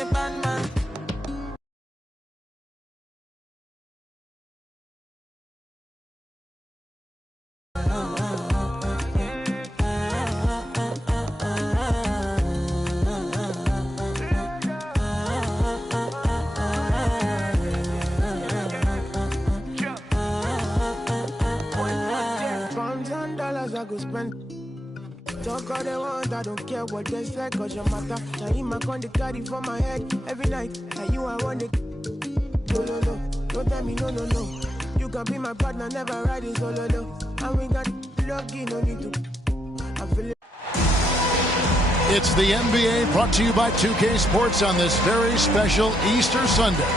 a bad man. I go spend. Talk all they want, I don't care what they say, cause your matter. Now in my con, they carry for my head every night. And you, I want it. No, no, no. Don't tell me no, no, no. You can be my partner, never ride it solo, no. And we got lucky, no need to. I feel it. It's the NBA brought to you by 2K Sports on this very special Easter Sunday.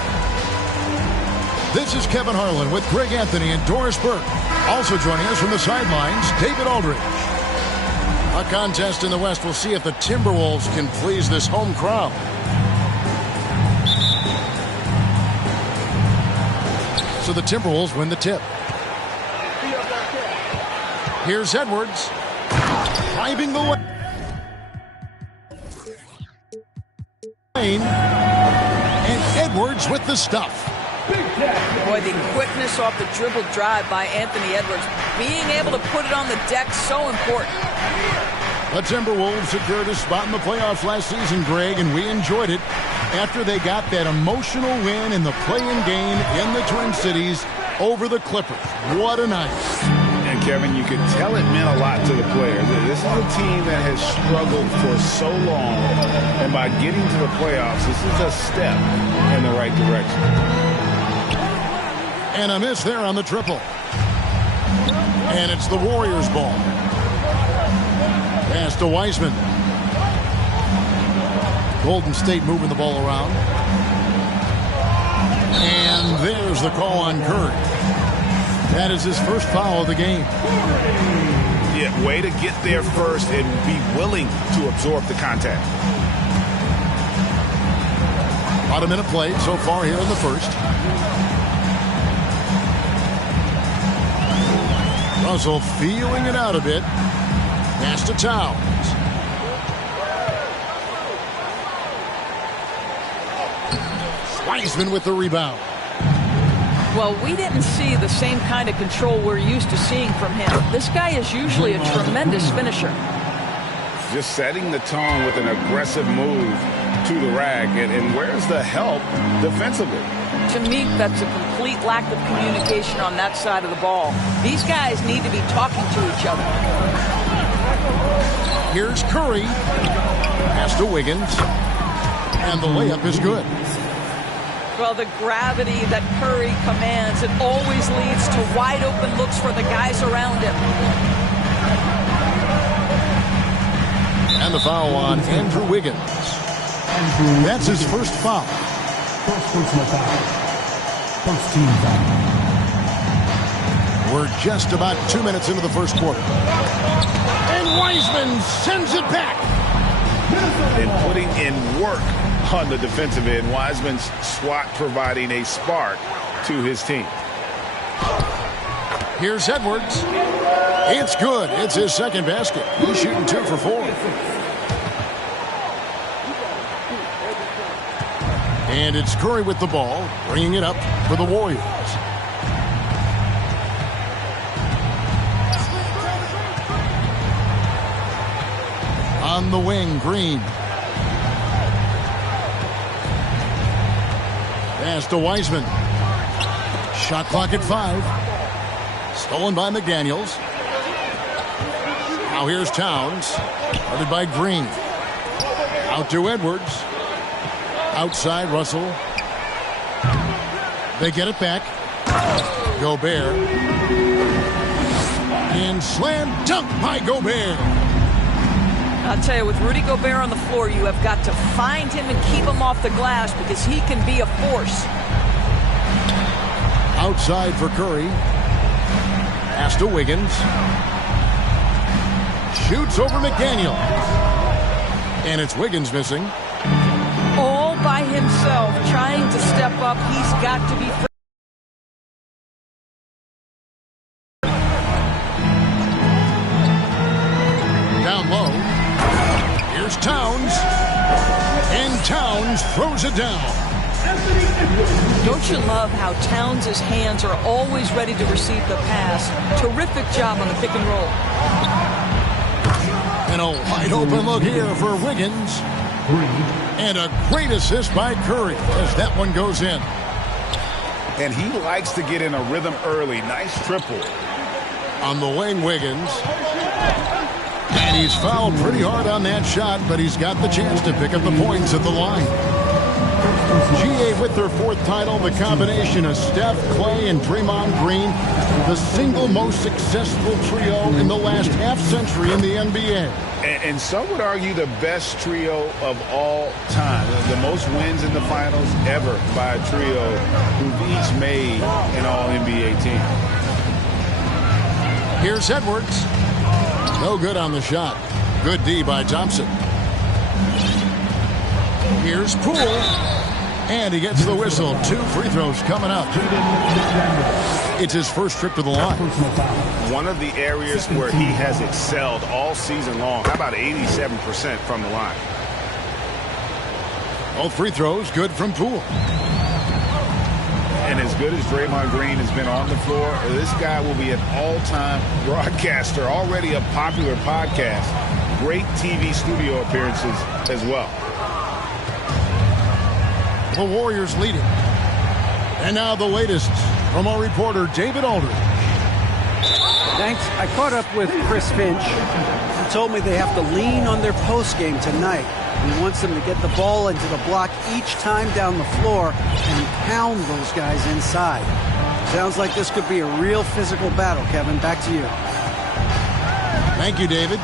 This is Kevin Harlan with Greg Anthony and Doris Burke. Also joining us from the sidelines, David Aldridge. A contest in the West will see if the Timberwolves can please this home crowd. So the Timberwolves win the tip. Here's Edwards. Driving the lane. And Edwards with the stuff. Boy, the quickness off the dribble drive by Anthony Edwards. Being able to put it on the deck, so important. The Timberwolves secured a spot in the playoffs last season, Greg, and we enjoyed it after they got that emotional win in the play-in game in the Twin Cities over the Clippers. What a night. And Kevin, you could tell it meant a lot to the players. This is a team that has struggled for so long, and by getting to the playoffs, this is a step in the right direction. And a miss there on the triple. And it's the Warriors' ball. Pass to Wiseman. Golden State moving the ball around. And there's the call on Curry. That is his first foul of the game. Yeah, way to get there first and be willing to absorb the contact. About a minute played so far here in the first. Russell feeling it out a bit. Pass to Towns. Wiseman with the rebound. Well, we didn't see the same kind of control we're used to seeing from him. This guy is usually a tremendous finisher. Just setting the tone with an aggressive move to the rack. And where's the help defensively? To me, that's a complete lack of communication on that side of the ball. These guys need to be talking to each other. Here's Curry. Pass to Wiggins. And the layup is good. Well, the gravity that Curry commands, it always leads to wide open looks for the guys around him. And the foul on Andrew Wiggins. That's his first foul. We're just about 2 minutes into the first quarter. And Wiseman sends it back. And putting in work on the defensive end. Wiseman's swat providing a spark to his team. Here's Edwards. It's good. It's his second basket. He's shooting 2 for 4. And it's Curry with the ball, bringing it up for the Warriors. On the wing, Green. Pass to Wiseman. Shot clock at 5. Stolen by McDaniels. Now here's Towns. Guarded by Green. Out to Edwards. Outside, Russell. They get it back. Gobert. And slam dunk by Gobert. I'll tell you, with Rudy Gobert on the floor, you have got to find him and keep him off the glass because he can be a force. Outside for Curry. Pass to Wiggins. Shoots over McDaniel. And it's Wiggins missing. All by himself, trying to step up. He's got to be down low. Here's Towns. And Towns throws it down. Don't you love how Towns' hands are always ready to receive the pass? Terrific job on the pick and roll. And a wide open look here for Wiggins. And a great assist by Curry as that one goes in. And he likes to get in a rhythm early. Nice triple. On the wing, Wiggins. And he's fouled pretty hard on that shot, but he's got the chance to pick up the points at the line. GA with their 4th title, the combination of Steph, Clay, and Draymond Green, the single most successful trio in the last half-century in the NBA. And some would argue the best trio of all time. The most wins in the finals ever by a trio who've each made an All-NBA team. Here's Edwards. No good on the shot. Good D by Thompson. Here's Poole. And he gets the whistle. 2 free throws coming up. It's his first trip to the line. One of the areas where he has excelled all season long. How about 87% from the line? Both free throws good from Poole. And as good as Draymond Green has been on the floor, this guy will be an all-time broadcaster, already a popular podcast. Great TV studio appearances as well. The Warriors leading. And now the latest from our reporter, David Aldridge. Thanks. I caught up with Chris Finch. He told me they have to lean on their postgame tonight. He wants them to get the ball into the block each time down the floor and pound those guys inside. Sounds like this could be a real physical battle, Kevin. Back to you. Thank you, David.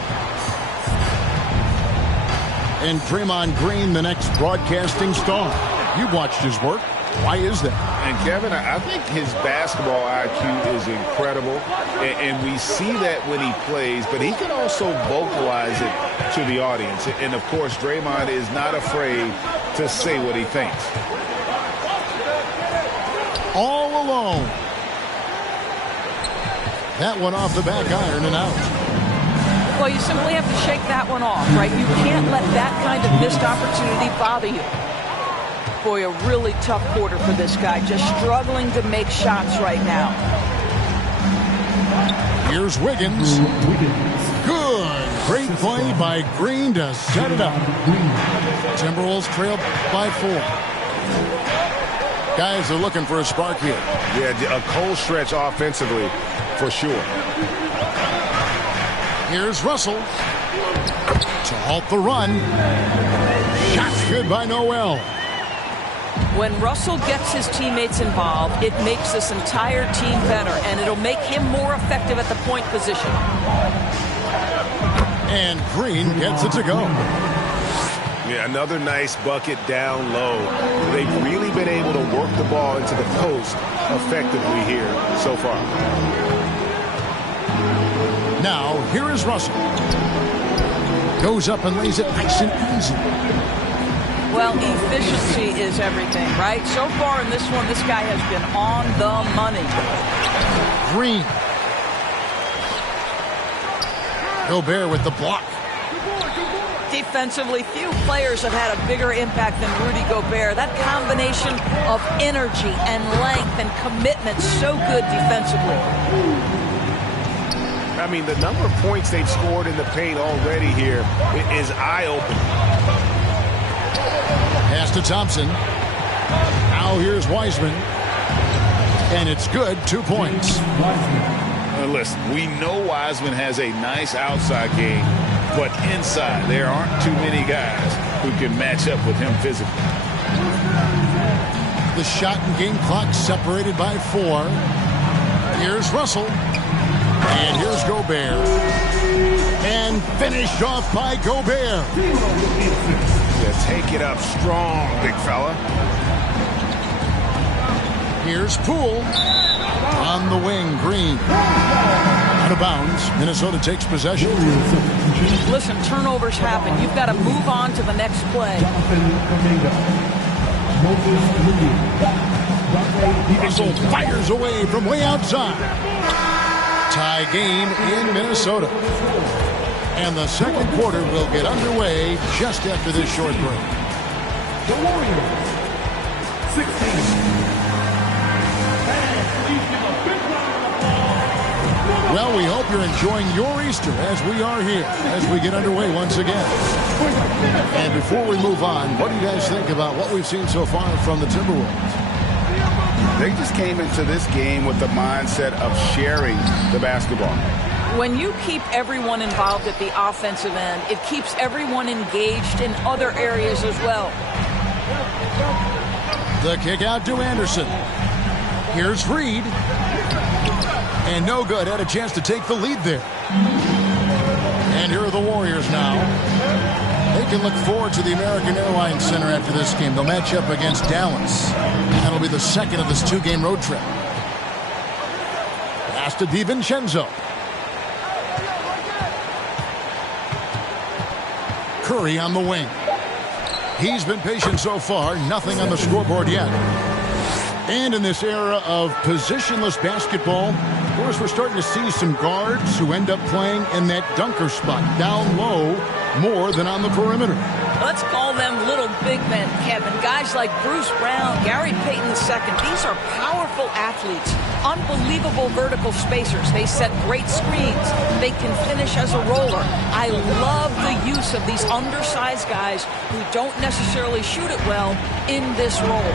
And Draymond Green, the next broadcasting star. You've watched his work. Why is that? And Kevin, I think his basketball IQ is incredible, and we see that when he plays, but he can also vocalize it to the audience. And of course, Draymond is not afraid to say what he thinks. All alone. That one off the back iron and out. Well, you simply have to shake that one off, right? You can't let that kind of missed opportunity bother you. Boy, a really tough quarter for this guy. Just struggling to make shots right now. Here's Wiggins. Good. Great play by Green to set it up. Timberwolves trail by 4. Guys are looking for a spark here. Yeah, a cold stretch offensively for sure. Here's Russell to halt the run. Shot's good by Noel. When Russell gets his teammates involved, it makes this entire team better, and it'll make him more effective at the point position. And Green gets it to go. Yeah, another nice bucket down low. They've really been able to work the ball into the post effectively here so far. Now, here is Russell. Goes up and lays it nice and easy. Well, efficiency is everything, right? So far in this one, this guy has been on the money. Green. Gobert with the block. Defensively, few players have had a bigger impact than Rudy Gobert. That combination of energy and length and commitment, so good defensively. I mean, the number of points they've scored in the paint already here is eye-opening. Pass to Thompson. Now here's Wiseman. And it's good. 2 points. Listen, we know Wiseman has a nice outside game, but inside there aren't too many guys who can match up with him physically. The shot and game clock separated by 4. Here's Russell. And here's Gobert. And finished off by Gobert. Take it up strong, big fella. Here's Poole. On the wing, Green. Out of bounds. Minnesota takes possession. Listen, turnovers happen. You've got to move on to the next play. Russell fires away from way outside. Tie game in Minnesota. And the second quarter will get underway just after this short break. The Warriors, 16. And please give a big round of applause. Well, we hope you're enjoying your Easter as we are here as we get underway once again. And before we move on, what do you guys think about what we've seen so far from the Timberwolves? They just came into this game with the mindset of sharing the basketball. When you keep everyone involved at the offensive end, it keeps everyone engaged in other areas as well. The kick out to Anderson. Here's Reed. And no good. Had a chance to take the lead there. And here are the Warriors now. They can look forward to the American Airlines Center after this game. They'll match up against Dallas. That'll be the second of this two-game road trip. Pass to DiVincenzo. Curry on the wing. He's been patient so far. Nothing on the scoreboard yet. And in this era of positionless basketball, of course, we're starting to see some guards who end up playing in that dunker spot, down low, more than on the perimeter. Let's call them little big men, Kevin. Guys like Bruce Brown, Gary Payton II. These are powerful athletes, unbelievable vertical spacers. They set great screens. They can finish as a roller. I love the use of these undersized guys who don't necessarily shoot it well in this role.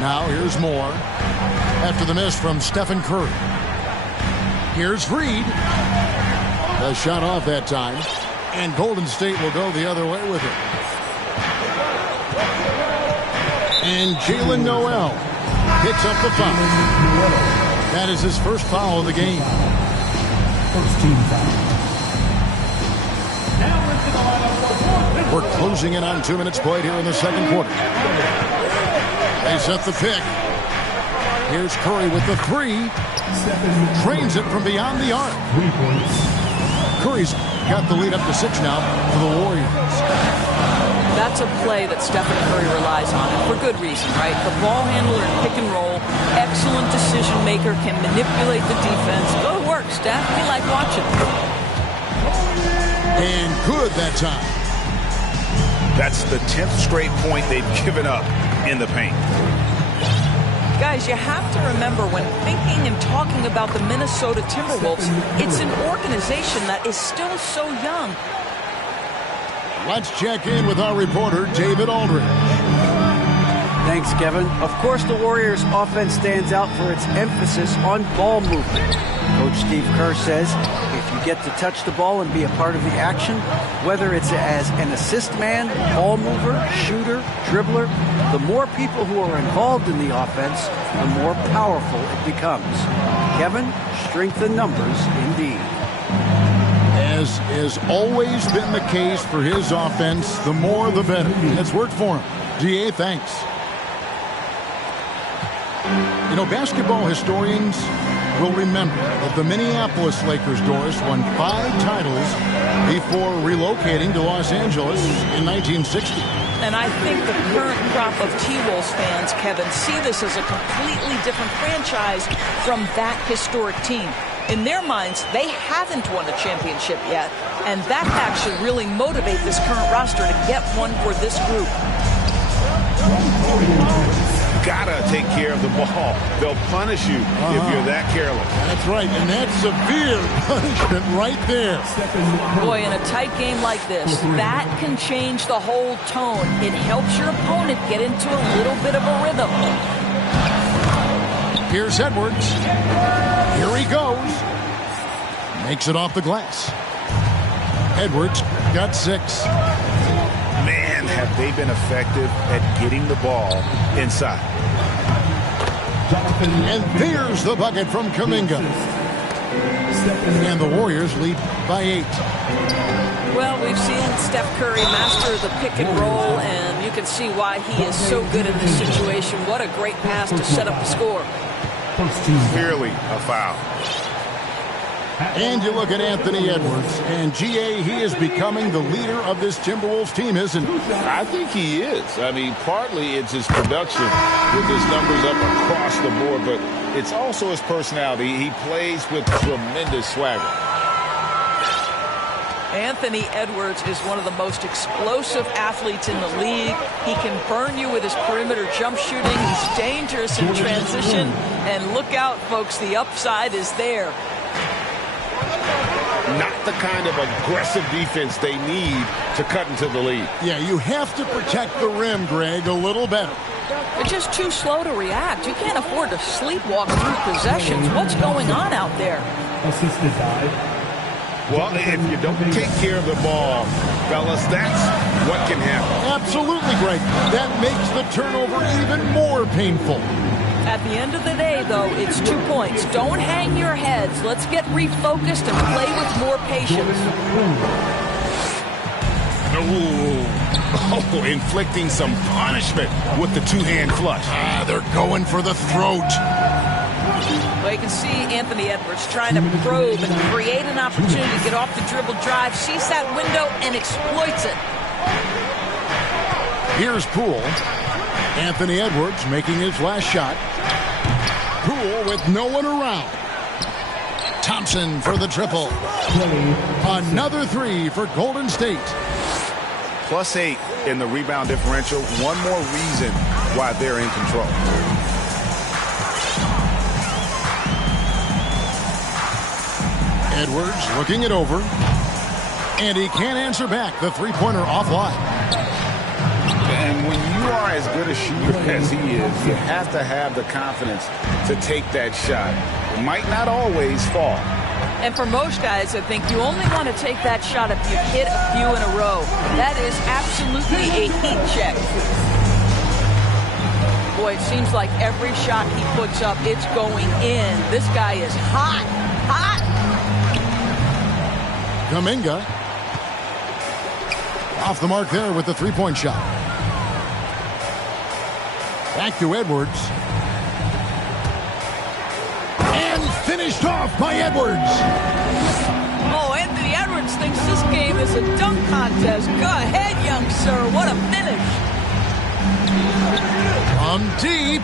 Now here's Moore after the miss from Stephen Curry. Here's Reed. The shot off that time. And Golden State will go the other way with it. And Jalen Noel picks up the foul. That is his first foul of the game. First team foul. Now into the lineup. We're closing in on 2 minutes played here in the second quarter. They set the pick. Here's Curry with the three. Trains it from beyond the arc. 3 points. Curry's got the lead up to 6 now for the Warriors. That's a play that Stephen Curry relies on, and for good reason, right? The ball handler in pick and roll, excellent decision maker, can manipulate the defense. Go to work, Steph. We like watching. And good that time. That's the 10th straight point they've given up in the paint. Guys, you have to remember when thinking and talking about the Minnesota Timberwolves, it's an organization that is still so young. Let's check in with our reporter, David Aldridge. Thanks, Kevin. Of course, the Warriors' offense stands out for its emphasis on ball movement. Coach Steve Kerr says if you get to touch the ball and be a part of the action, whether it's as an assist man, ball mover, shooter, dribbler, the more people who are involved in the offense, the more powerful it becomes. Kevin, strength in numbers indeed. As has always been the case for his offense, the more the better. It's worked for him. DA, thanks. You know, basketball historians will remember that the Minneapolis Lakers, Doris, won 5 titles before relocating to Los Angeles in 1960. And I think the current crop of T-Wolves fans, Kevin, see this as a completely different franchise from that historic team. In their minds, they haven't won a championship yet, and that fact should really motivate this current roster to get one for this group. Gotta take care of the ball. They'll punish you if you're that careless. That's right, and that's severe punishment right there. Boy, in a tight game like this, that can change the whole tone. It helps your opponent get into a little bit of a rhythm. Here's Edwards. Here he goes. Makes it off the glass. Edwards got 6. Man, have they been effective at getting the ball inside. And there's the bucket from Kuminga. And the Warriors lead by 8. Well, we've seen Steph Curry master the pick and roll, and you can see why he is so good in this situation. What a great pass to set up the score. Clearly a foul. And you look at Anthony Edwards, and GA, he is becoming the leader of this Timberwolves team, isn't he? I think he is. I mean, partly it's his production with his numbers up across the board, but it's also his personality. He plays with tremendous swagger. Anthony Edwards is one of the most explosive athletes in the league. He can burn you with his perimeter jump shooting. He's dangerous in transition. And look out, folks, the upside is there. Not the kind of aggressive defense they need to cut into the lead. Yeah, you have to protect the rim, Greg, a little better. They're just too slow to react. You can't afford to sleepwalk through possessions. What's going on out there? Assisted dive. Well, if you don't take care of the ball, fellas, that's what can happen. Absolutely, Greg. That makes the turnover even more painful. At the end of the day, though, it's 2 points. Don't hang your heads. Let's get refocused and play with more patience. Oh, inflicting some punishment with the two-hand flush. They're going for the throat. Well, you can see Anthony Edwards trying to probe and create an opportunity to get off the dribble drive, sees that window, and exploits it. Here's Poole. Anthony Edwards making his last shot. Poole with no one around. Thompson for the triple. Another three for Golden State. +8 in the rebound differential. One more reason why they're in control. Edwards looking it over. And he can't answer back. The three-pointer offline. And when you are as good a shooter as he is, you have to have the confidence to take that shot. It might not always fall. And for most guys, I think you only want to take that shot if you hit a few in a row. That is absolutely a heat check. Boy, it seems like every shot he puts up, it's going in. This guy is hot, hot. Kuminga off the mark there with the three-point shot. Back to Edwards. And finished off by Edwards. Oh, Anthony Edwards thinks this game is a dunk contest. Go ahead, young sir. What a finish. From deep.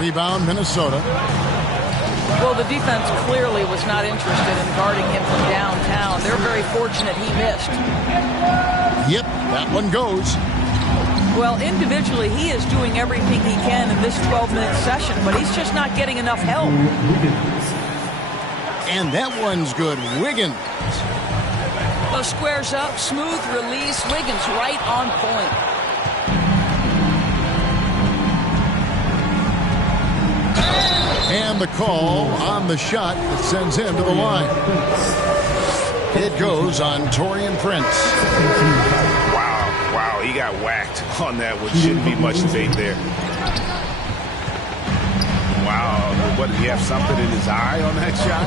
Rebound, Minnesota. Well, the defense clearly was not interested in guarding him from downtown. They're very fortunate he missed. Yep, that one goes. Well, individually, he is doing everything he can in this 12-minute session, but he's just not getting enough help. And that one's good. Wiggins. Squares up, smooth release. Wiggins right on point. And the call on the shot that sends him to the line. It goes on Taurean Prince. Wow, he got whacked on that one. Shouldn't be much debate there. Wow, what, did he have something in his eye on that shot?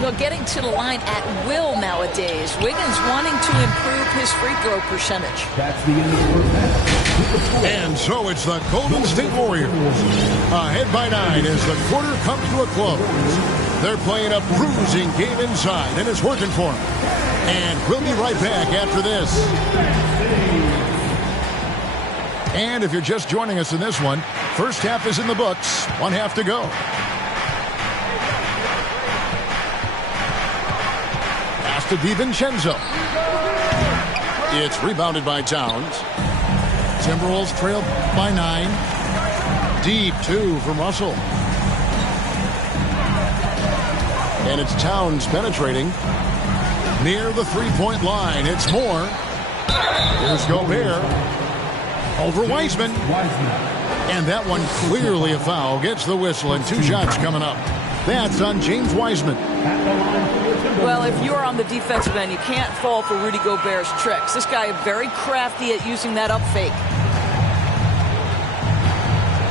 Well, getting to the line at will nowadays. Wiggins wanting to improve his free throw percentage. That's the end of the first half. And so it's the Golden State Warriors. Ahead by 9 as the quarter comes to a close. They're playing a bruising game inside, and it's working for them. And we'll be right back after this. And if you're just joining us in this one, first half is in the books. One half to go. Pass to DiVincenzo. It's rebounded by Towns. Timberwolves trail by 9. Deep 2 from Russell. And it's Towns penetrating near the three-point line. It's more. Here's Gobert over Wiseman. And that one clearly a foul. Gets the whistle and 2 shots coming up. That's on James Wiseman. Well, if you're on the defensive end, you can't fall for Rudy Gobert's tricks. This guy is very crafty at using that up fake.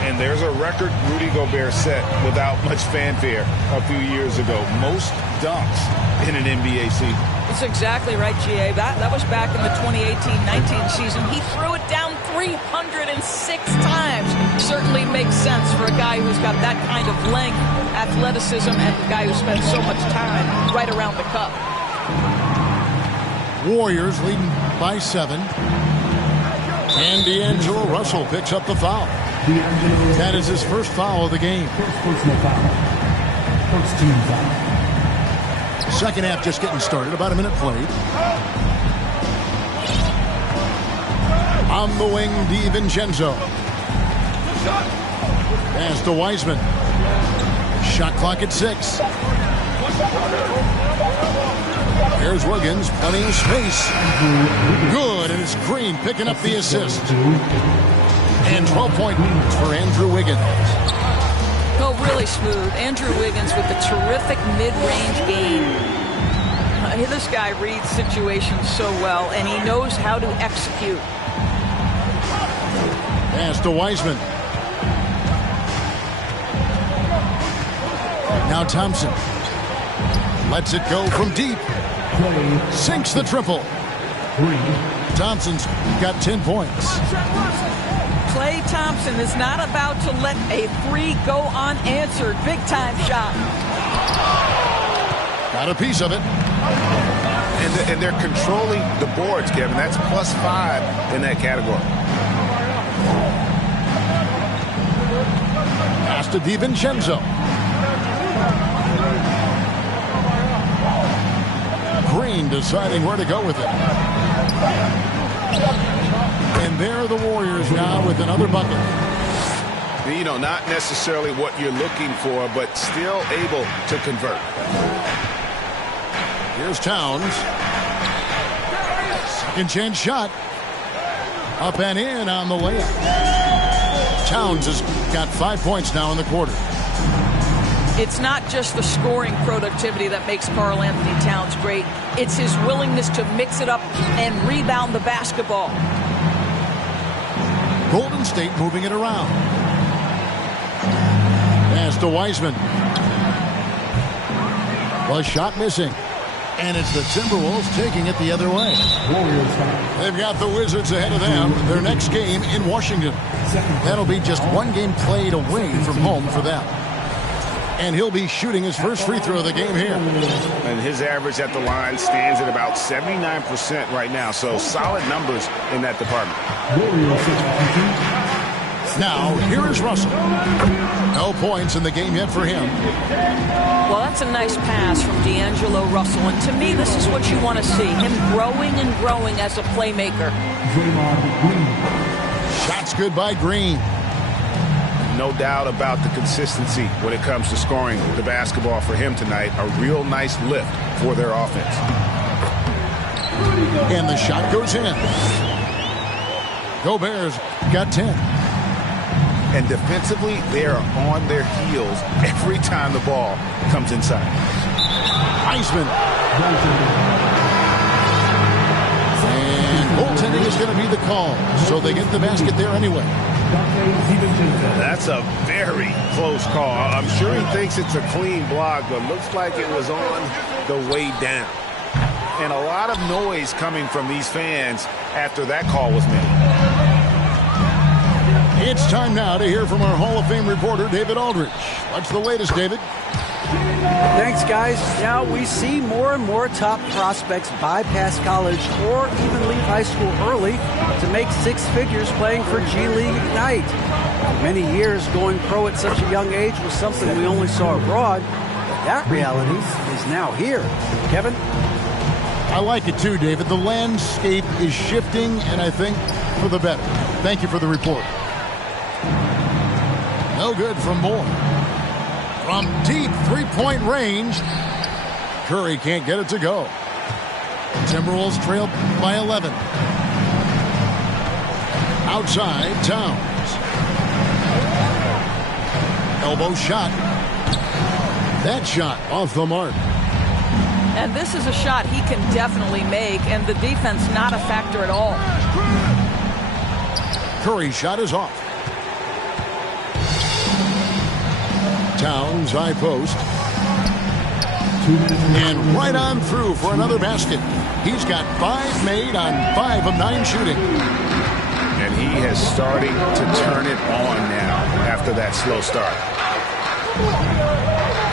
And there's a record Rudy Gobert set without much fanfare a few years ago. Most dunks in an NBA season. That's exactly right, G.A. That was back in the 2018-19 season. He threw it down 306 times. Certainly makes sense for a guy who's got that kind of length, athleticism, and the guy who spends so much time right around the cup. Warriors leading by 7. And D'Angelo Russell picks up the foul. That is his first foul of the game. First personal foul. First team foul. Second half just getting started. About a minute played. On the wing, DiVincenzo. Pass to Wiseman. Shot clock at 6. Here's Wiggins, plenty of space. Good, and it's Green picking up the assist. And 12-point for Andrew Wiggins. Oh, really smooth. Andrew Wiggins with a terrific mid-range game. This guy reads situations so well, and he knows how to execute. Pass to Wiseman. Now Thompson. Lets it go from deep. Sinks the triple. Thompson's got 10 points. Klay Thompson is not about to let a three go unanswered. Big-time shot. Got a piece of it. And they're controlling the boards, Kevin. That's +5 in that category. Pass to DiVincenzo. Green deciding where to go with it. And there are the Warriors now with another bucket. You know, not necessarily what you're looking for, but still able to convert. Here's Towns. Second chance shot. Up and in on the layup. Towns has got 5 points now in the quarter. It's not just the scoring productivity that makes Karl-Anthony Towns great. It's his willingness to mix it up and rebound the basketball. Golden State moving it around. Pass to Wiseman. The shot missing. And it's the Timberwolves taking it the other way. They've got the Wizards ahead of them. Their next game in Washington. That'll be just one game played away from home for them. And he'll be shooting his first free throw of the game here. And his average at the line stands at about 79% right now. So solid numbers in that department. Now, here is Russell. No points in the game yet for him. Well, that's a nice pass from D'Angelo Russell. And to me, this is what you want to see. Him growing and growing as a playmaker. Shots good by Green. No doubt about the consistency when it comes to scoring the basketball for him tonight. A real nice lift for their offense. And the shot goes in. Gobert's got 10. And defensively, they are on their heels every time the ball comes inside. Wiseman. And goaltending is going to be the call. So they get the basket there anyway. That's a very close call. I'm sure he thinks it's a clean block, but looks like it was on the way down. And a lot of noise coming from these fans after that call was made. It's time now to hear from our Hall of Fame reporter, David Aldridge. What's the latest, David? Thanks, guys. Now we see more and more top prospects bypass college or even leave high school early to make six figures playing for G League Ignite. For many years, going pro at such a young age was something we only saw abroad, but that reality is now here. Kevin? I like it too, David. The landscape is shifting, and I think for the better. Thank you for the report. No good from Moore. From deep three-point range, Curry can't get it to go. Timberwolves trail by 11. Outside, Towns. Elbow shot. That shot off the mark. And this is a shot he can definitely make, and the defense not a factor at all. Curry's shot is off. Towns, high post. And right on through for another basket. He's got 5 made on 5 of 9 shooting. And he has started to turn it on now after that slow start.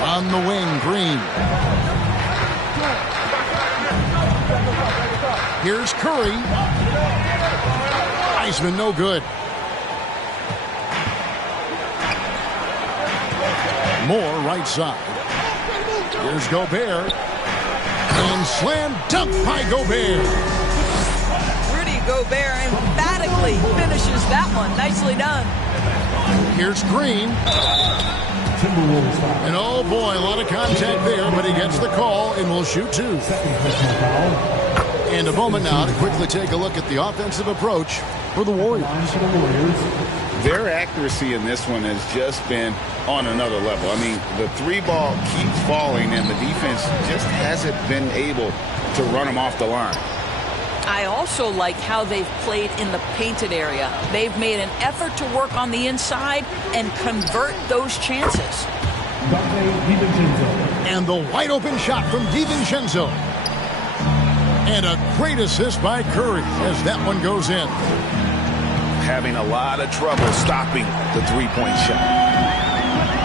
On the wing, Green. Here's Curry. Wiseman, no good. Moore, right side. Here's Gobert. And slam dunk by Gobert. Rudy Gobert emphatically finishes that one. Nicely done. Here's Green. And oh boy, a lot of contact there, but he gets the call and will shoot two. And a moment now to quickly take a look at the offensive approach for the Warriors. Their accuracy in this one has just been on another level. I mean, the three ball keeps falling, and the defense just hasn't been able to run them off the line. I also like how they've played in the painted area. They've made an effort to work on the inside and convert those chances. And the wide open shot from DiVincenzo. And a great assist by Curry as that one goes in. Having a lot of trouble stopping the three-point shot.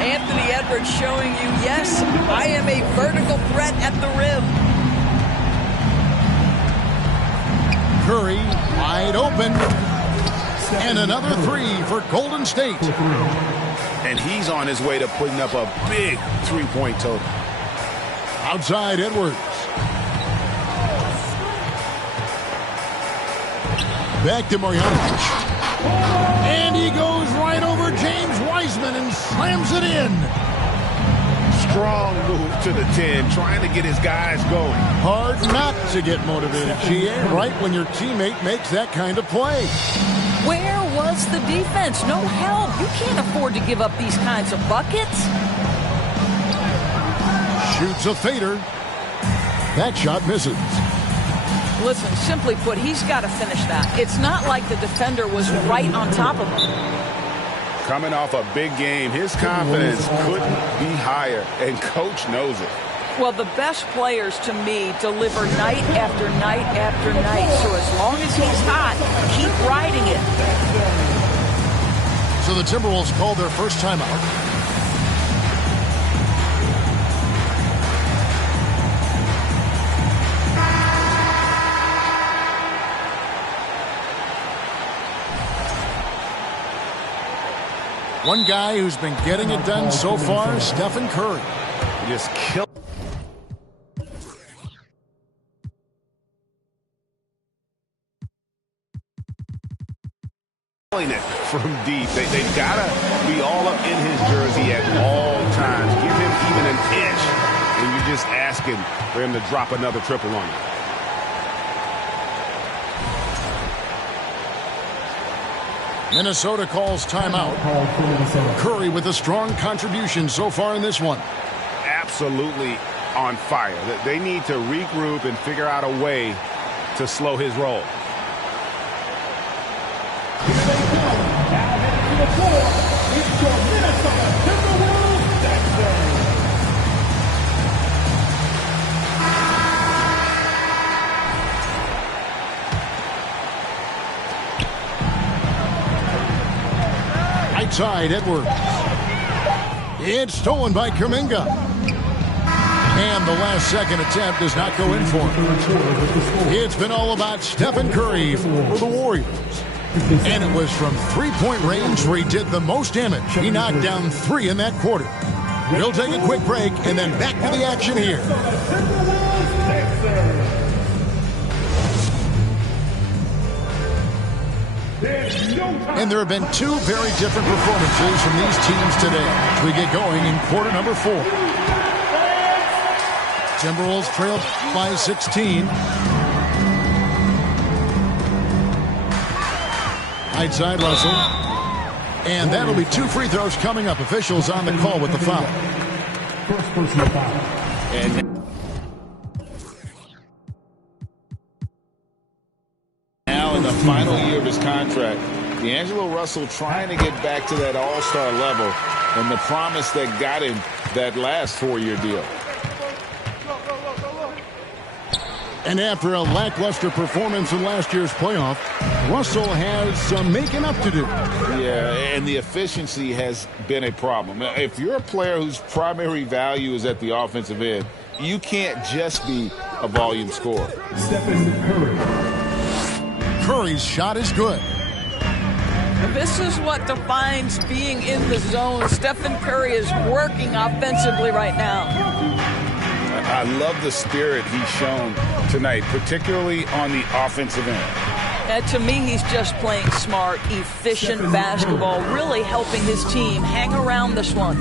Anthony Edwards showing you, yes, I am a vertical threat at the rim. Curry wide open. And another three for Golden State. And he's on his way to putting up a big three-point total. Outside Edwards. Back to Marjanovic. And he goes right over James Wiseman and slams it in. Strong move to the 10, trying to get his guys going. Hard not to get motivated, GA, right when your teammate makes that kind of play. Where was the defense? No help. You can't afford to give up these kinds of buckets. Shoots a fader. That shot misses. Listen, simply put, he's got to finish that. It's not like the defender was right on top of him. Coming off a big game, his confidence couldn't be higher, and coach knows it. Well, the best players, to me, deliver night after night after night. So as long as he's hot, keep riding it. So the Timberwolves called their first timeout. One guy who's been getting it done so far, Stephen Curry. He just killed it from deep. They've got to be all up in his jersey at all times. Give him even an inch, and you're just asking for him to drop another triple on you. Minnesota calls timeout. Curry with a strong contribution so far in this one. Absolutely on fire. They need to regroup and figure out a way to slow his roll. Outside Edwards. It's stolen by Kuminga. And the last second attempt does not go in for him. It's been all about Stephen Curry for the Warriors. And it was from three-point range where he did the most damage. He knocked down 3 in that quarter. We'll take a quick break and then back to the action here. And there have been 2 very different performances from these teams today as we get going in quarter number 4. Timberwolves trailed by 16. Outside Russell. And that'll be 2 free throws coming up. Officials on the call with the foul. First personal foul. And now in the final year of his contract, D'Angelo Russell trying to get back to that all-star level and the promise that got him that last 4-year deal. And after a lackluster performance in last year's playoff, Russell has some making up to do. Yeah, and the efficiency has been a problem. If you're a player whose primary value is at the offensive end, you can't just be a volume scorer. Stephen Curry. Curry's shot is good. This is what defines being in the zone. Stephen Curry is working offensively right now. I love the spirit he's shown tonight, particularly on the offensive end. To me, he's just playing smart, efficient basketball, really helping his team hang around this one.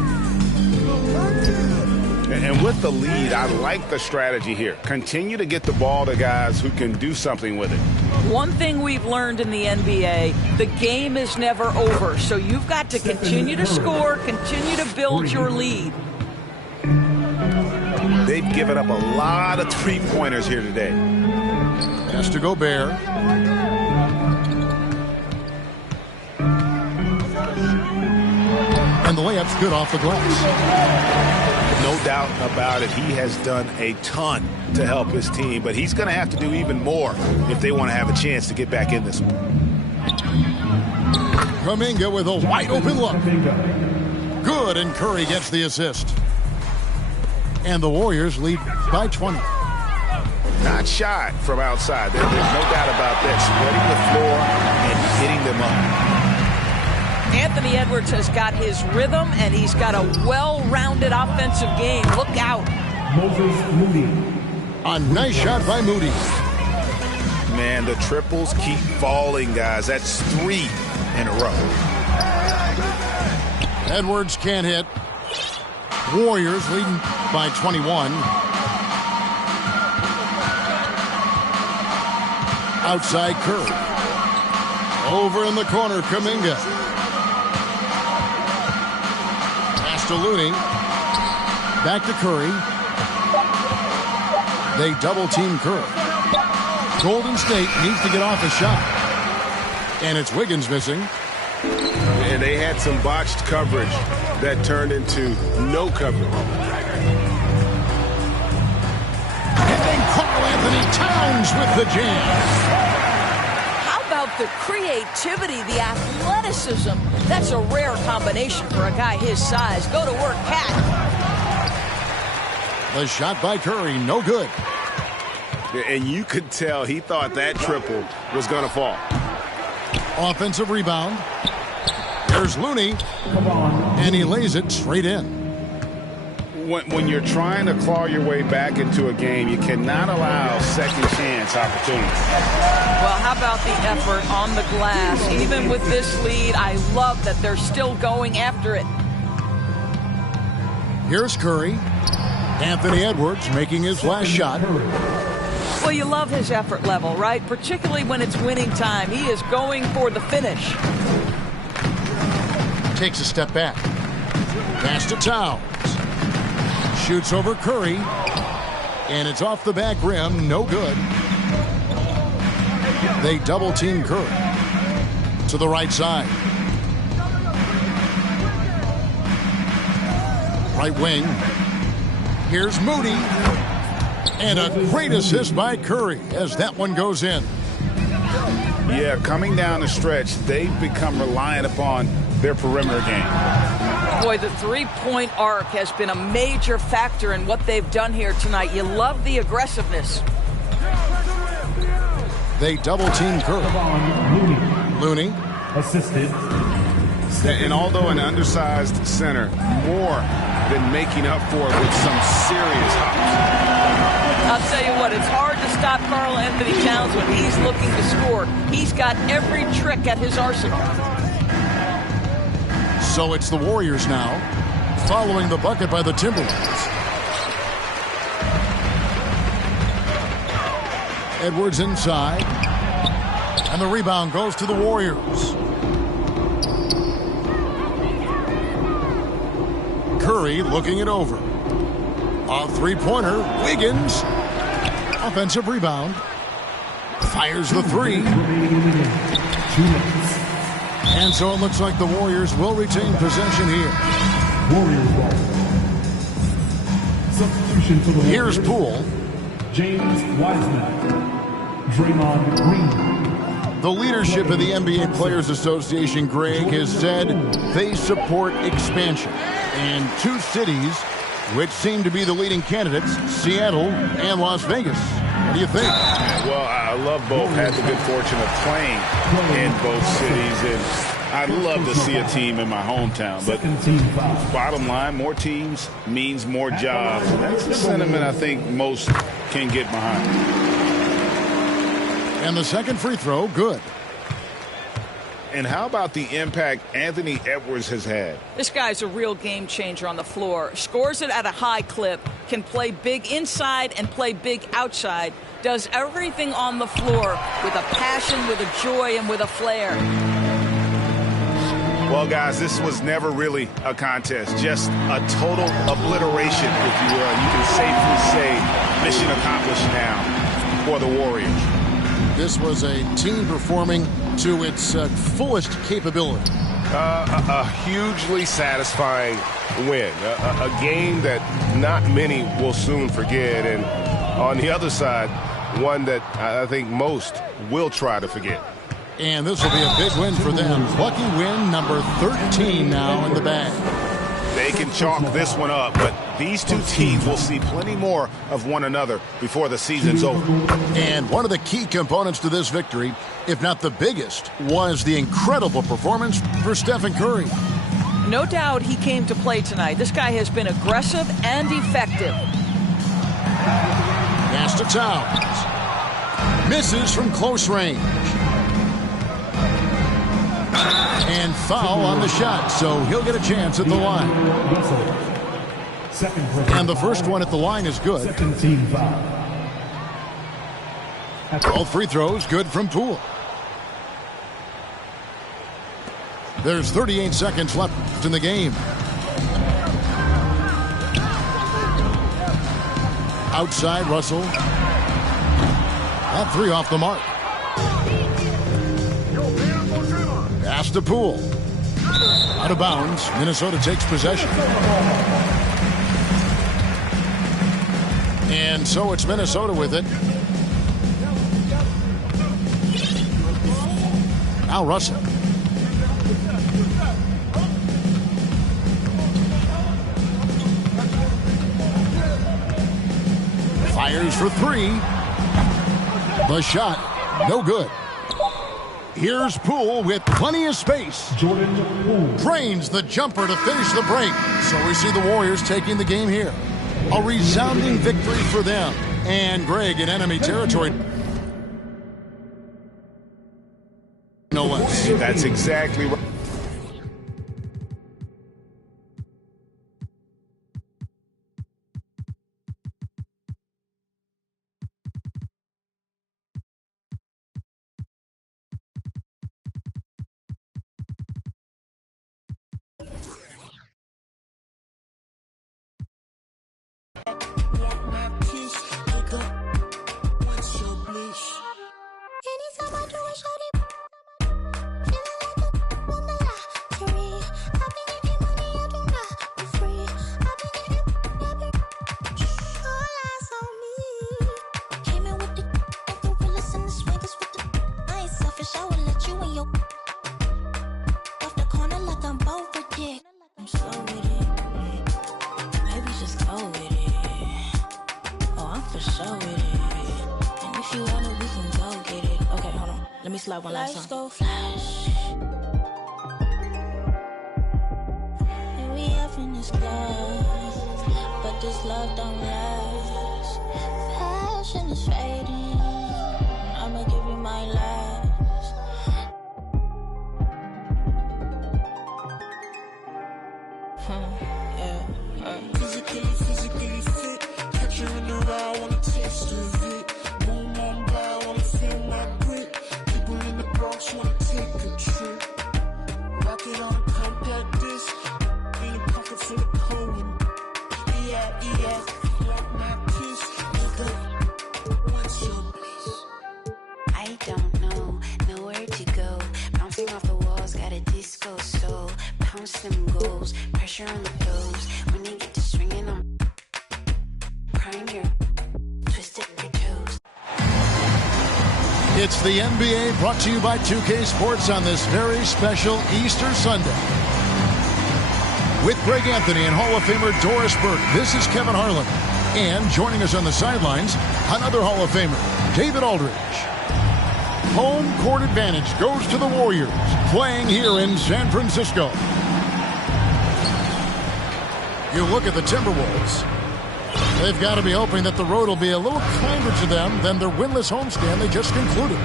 And with the lead, I like the strategy here. Continue to get the ball to guys who can do something with it. One thing we've learned in the NBA, the game is never over. So you've got to continue to score, continue to build your lead. They've given up a lot of three-pointers here today. Has to Gobert. And the layup's good off the glass. No doubt about it, he has done a ton to help his team, but he's going to have to do even more if they want to have a chance to get back in this one. Kuminga with a wide open look. Good, and Curry gets the assist. And the Warriors lead by 20. Not shy from outside. There's no doubt about that. Spreading the floor and hitting them up. Anthony Edwards has got his rhythm, and he's got a well-rounded offensive game. Look out. Moses Moody. A nice shot by Moody. Man, the triples keep falling, guys. That's 3 in a row. Edwards can't hit. Warriors leading by 21. Outside Curry. Over in the corner, Kuminga. Pass to Looney. Back to Curry. They double team Curry. Golden State needs to get off a shot. And it's Wiggins missing. And they had some botched coverage that turned into no coverage. And then Karl Anthony Towns with the jam. How about the creativity, the athleticism? That's a rare combination for a guy his size. Go to work, Cat. The shot by Curry, no good. And you could tell he thought that triple was going to fall. Offensive rebound. There's Looney, and he lays it straight in. When you're trying to claw your way back into a game, you cannot allow second chance opportunities. Well, how about the effort on the glass? Even with this lead, I love that they're still going after it. Here's Curry. Anthony Edwards making his last shot. Well, you love his effort level, right? Particularly when it's winning time. He is going for the finish. Takes a step back. Pass to Towns. Shoots over Curry. And it's off the back rim. No good. They double team Curry. To the right side. Right wing. Here's Moody. And a great assist by Curry as that one goes in. Yeah, coming down the stretch, they've become reliant upon their perimeter game. Boy, the three-point arc has been a major factor in what they've done here tonight. You love the aggressiveness. They double-team Curry. Looney. Assisted. And although an undersized center, more than making up for it with some serious hops. I'll tell you what, it's hard to stop Karl Anthony Towns when he's looking to score. He's got every trick at his arsenal. So it's the Warriors now, following the bucket by the Timberwolves. Edwards inside. And the rebound goes to the Warriors. Curry looking it over. A three-pointer. Wiggins. Offensive rebound. Fires the three. And so it looks like the Warriors will retain possession here. Warriors ball. Substitution for the Here's Warriors. Poole. James Wiseman. Draymond Green. The leadership of the NBA Players Association, Greg, has said they support expansion. And two cities which seem to be the leading candidates, Seattle and Las Vegas. What do you think? Well, I love both. Had the good fortune of playing in both cities. And I'd love to see a team in my hometown, but bottom line, more teams means more jobs. And that's the sentiment I think most can get behind. And the second free throw, good. And how about the impact Anthony Edwards has had? This guy's a real game changer on the floor. Scores it at a high clip, can play big inside and play big outside. Does everything on the floor with a passion, with a joy, and with a flair. Well, guys, this was never really a contest, just a total obliteration, if you will. You can safely say mission accomplished now for the Warriors. This was a team performing to its fullest capability. A hugely satisfying win, a game that not many will soon forget, and on the other side, one that I think most will try to forget. And this will be a big win for them. Lucky win number 13 now in the bag. They can chalk this one up, but these two teams will see plenty more of one another before the season's over. And one of the key components to this victory, if not the biggest, was the incredible performance for Stephen Curry. No doubt he came to play tonight. This guy has been aggressive and effective. Pass to Towns. Misses from close range. And foul on the shot, so he'll get a chance at the line. And the first one at the line is good. All free throws good from Poole. There's 38 seconds left in the game. Outside, Russell. That three off the mark. Pass to Poole. Out of bounds. Minnesota takes possession. And so it's Minnesota with it. Now Russell. Fires for three. The shot, no good. Here's Poole with plenty of space. Drains the jumper to finish the break. So we see the Warriors taking the game here. A resounding victory for them. And Greg in enemy territory. No less. That's exactly right. One last time. Go flash. And we have in this love, but this love don't last. Passion is fading. I'ma give you my last. Physically fit. Catch you in the ride, wanna taste of it. Boom on by, wanna feel my grip. Wanna take a trip, rock it on a compact disc, in a pocket full of cold. Yeah, like my kiss, what's your bliss? I don't know, nowhere to go, bouncing off the walls, got a disco soul, pounce them goals, pressure on the toes, when they get to swinging on, prime your, twisted your toes. It's the NBA brought to you by 2K Sports on this very special Easter Sunday. With Greg Anthony and Hall of Famer Doris Burke, this is Kevin Harlan. And joining us on the sidelines, another Hall of Famer, David Aldridge. Home court advantage goes to the Warriors, playing here in San Francisco. You look at the Timberwolves. They've got to be hoping that the road will be a little kinder to them than their winless homestand they just concluded.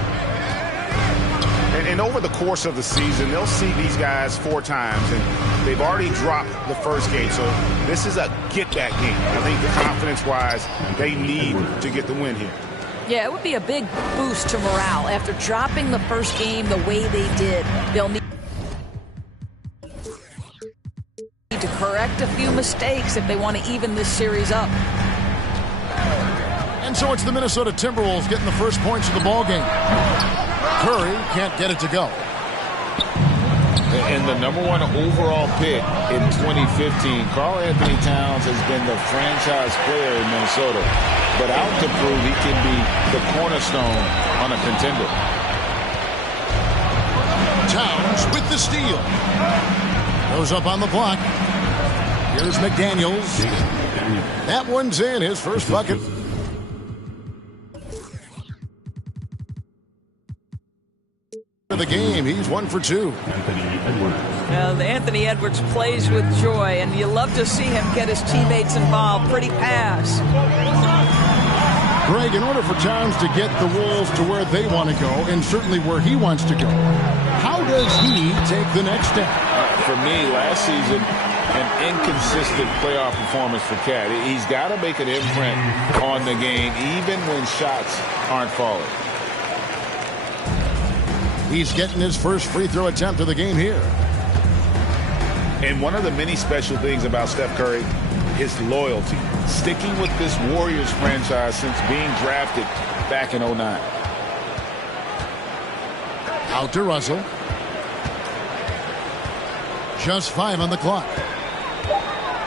And over the course of the season, they'll see these guys 4 times, and they've already dropped the first game. So this is a get-back game. I think confidence-wise, they need to get the win here. Yeah, it would be a big boost to morale. After dropping the first game the way they did, they'll need to correct a few mistakes if they want to even this series up. And so it's the Minnesota Timberwolves getting the first points of the ball game. Curry can't get it to go. And the #1 overall pick in 2015, Karl Anthony Towns has been the franchise player in Minnesota, but out to prove he can be the cornerstone on a contender. Towns with the steal. Goes up on the block. Here's McDaniels. That one's in, his first bucket. The game, he's 1 for 2. Well, Anthony Edwards plays with joy, and you love to see him get his teammates involved. Pretty pass. Greg, in order for Towns to get the Wolves to where they want to go, and certainly where he wants to go, how does he take the next step? For me, last season, an inconsistent playoff performance for Cat. He's got to make an imprint on the game, even when shots aren't falling. He's getting his first free throw attempt of the game here. And one of the many special things about Steph Curry, his loyalty. Sticking with this Warriors franchise since being drafted back in 2009. Out to Russell. Just 5 on the clock.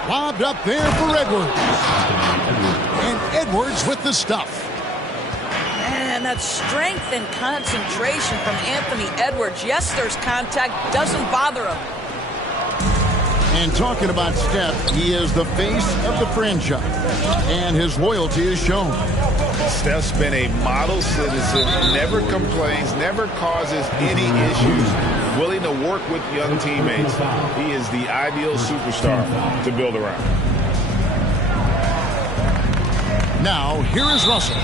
Lobbed up there for Edwards. And Edwards with the stuff. And that strength and concentration from Anthony Edwards. Yes, there's contact. Doesn't bother him. And talking about Steph, he is the face of the franchise. And his loyalty is shown. Steph's been a model citizen, never complains, never causes any issues, willing to work with young teammates. He is the ideal superstar to build around. Now, here is Russell.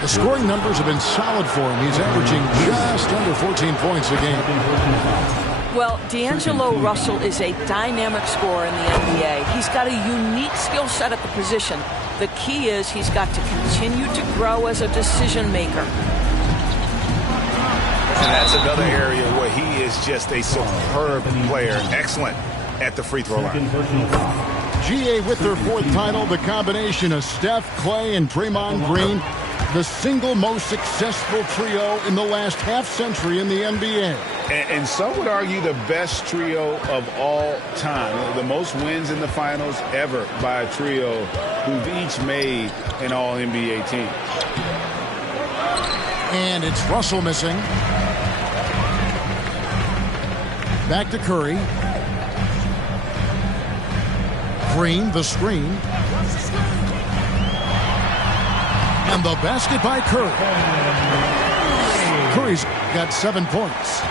The scoring numbers have been solid for him. He's averaging just under 14 points a game. Well, D'Angelo Russell is a dynamic scorer in the NBA. He's got a unique skill set at the position. The key is he's got to continue to grow as a decision maker. And that's another area where he is just a superb player. Excellent at the free throw line. GA with their 4th title, the combination of Steph, Clay, and Draymond Green, the single most successful trio in the last half-century in the NBA. And some would argue the best trio of all time. The most wins in the finals ever by a trio who've each made an All-NBA team. And it's Russell missing. Back to Curry. Green, the screen. And the basket by Curry. Curry's got 7 points.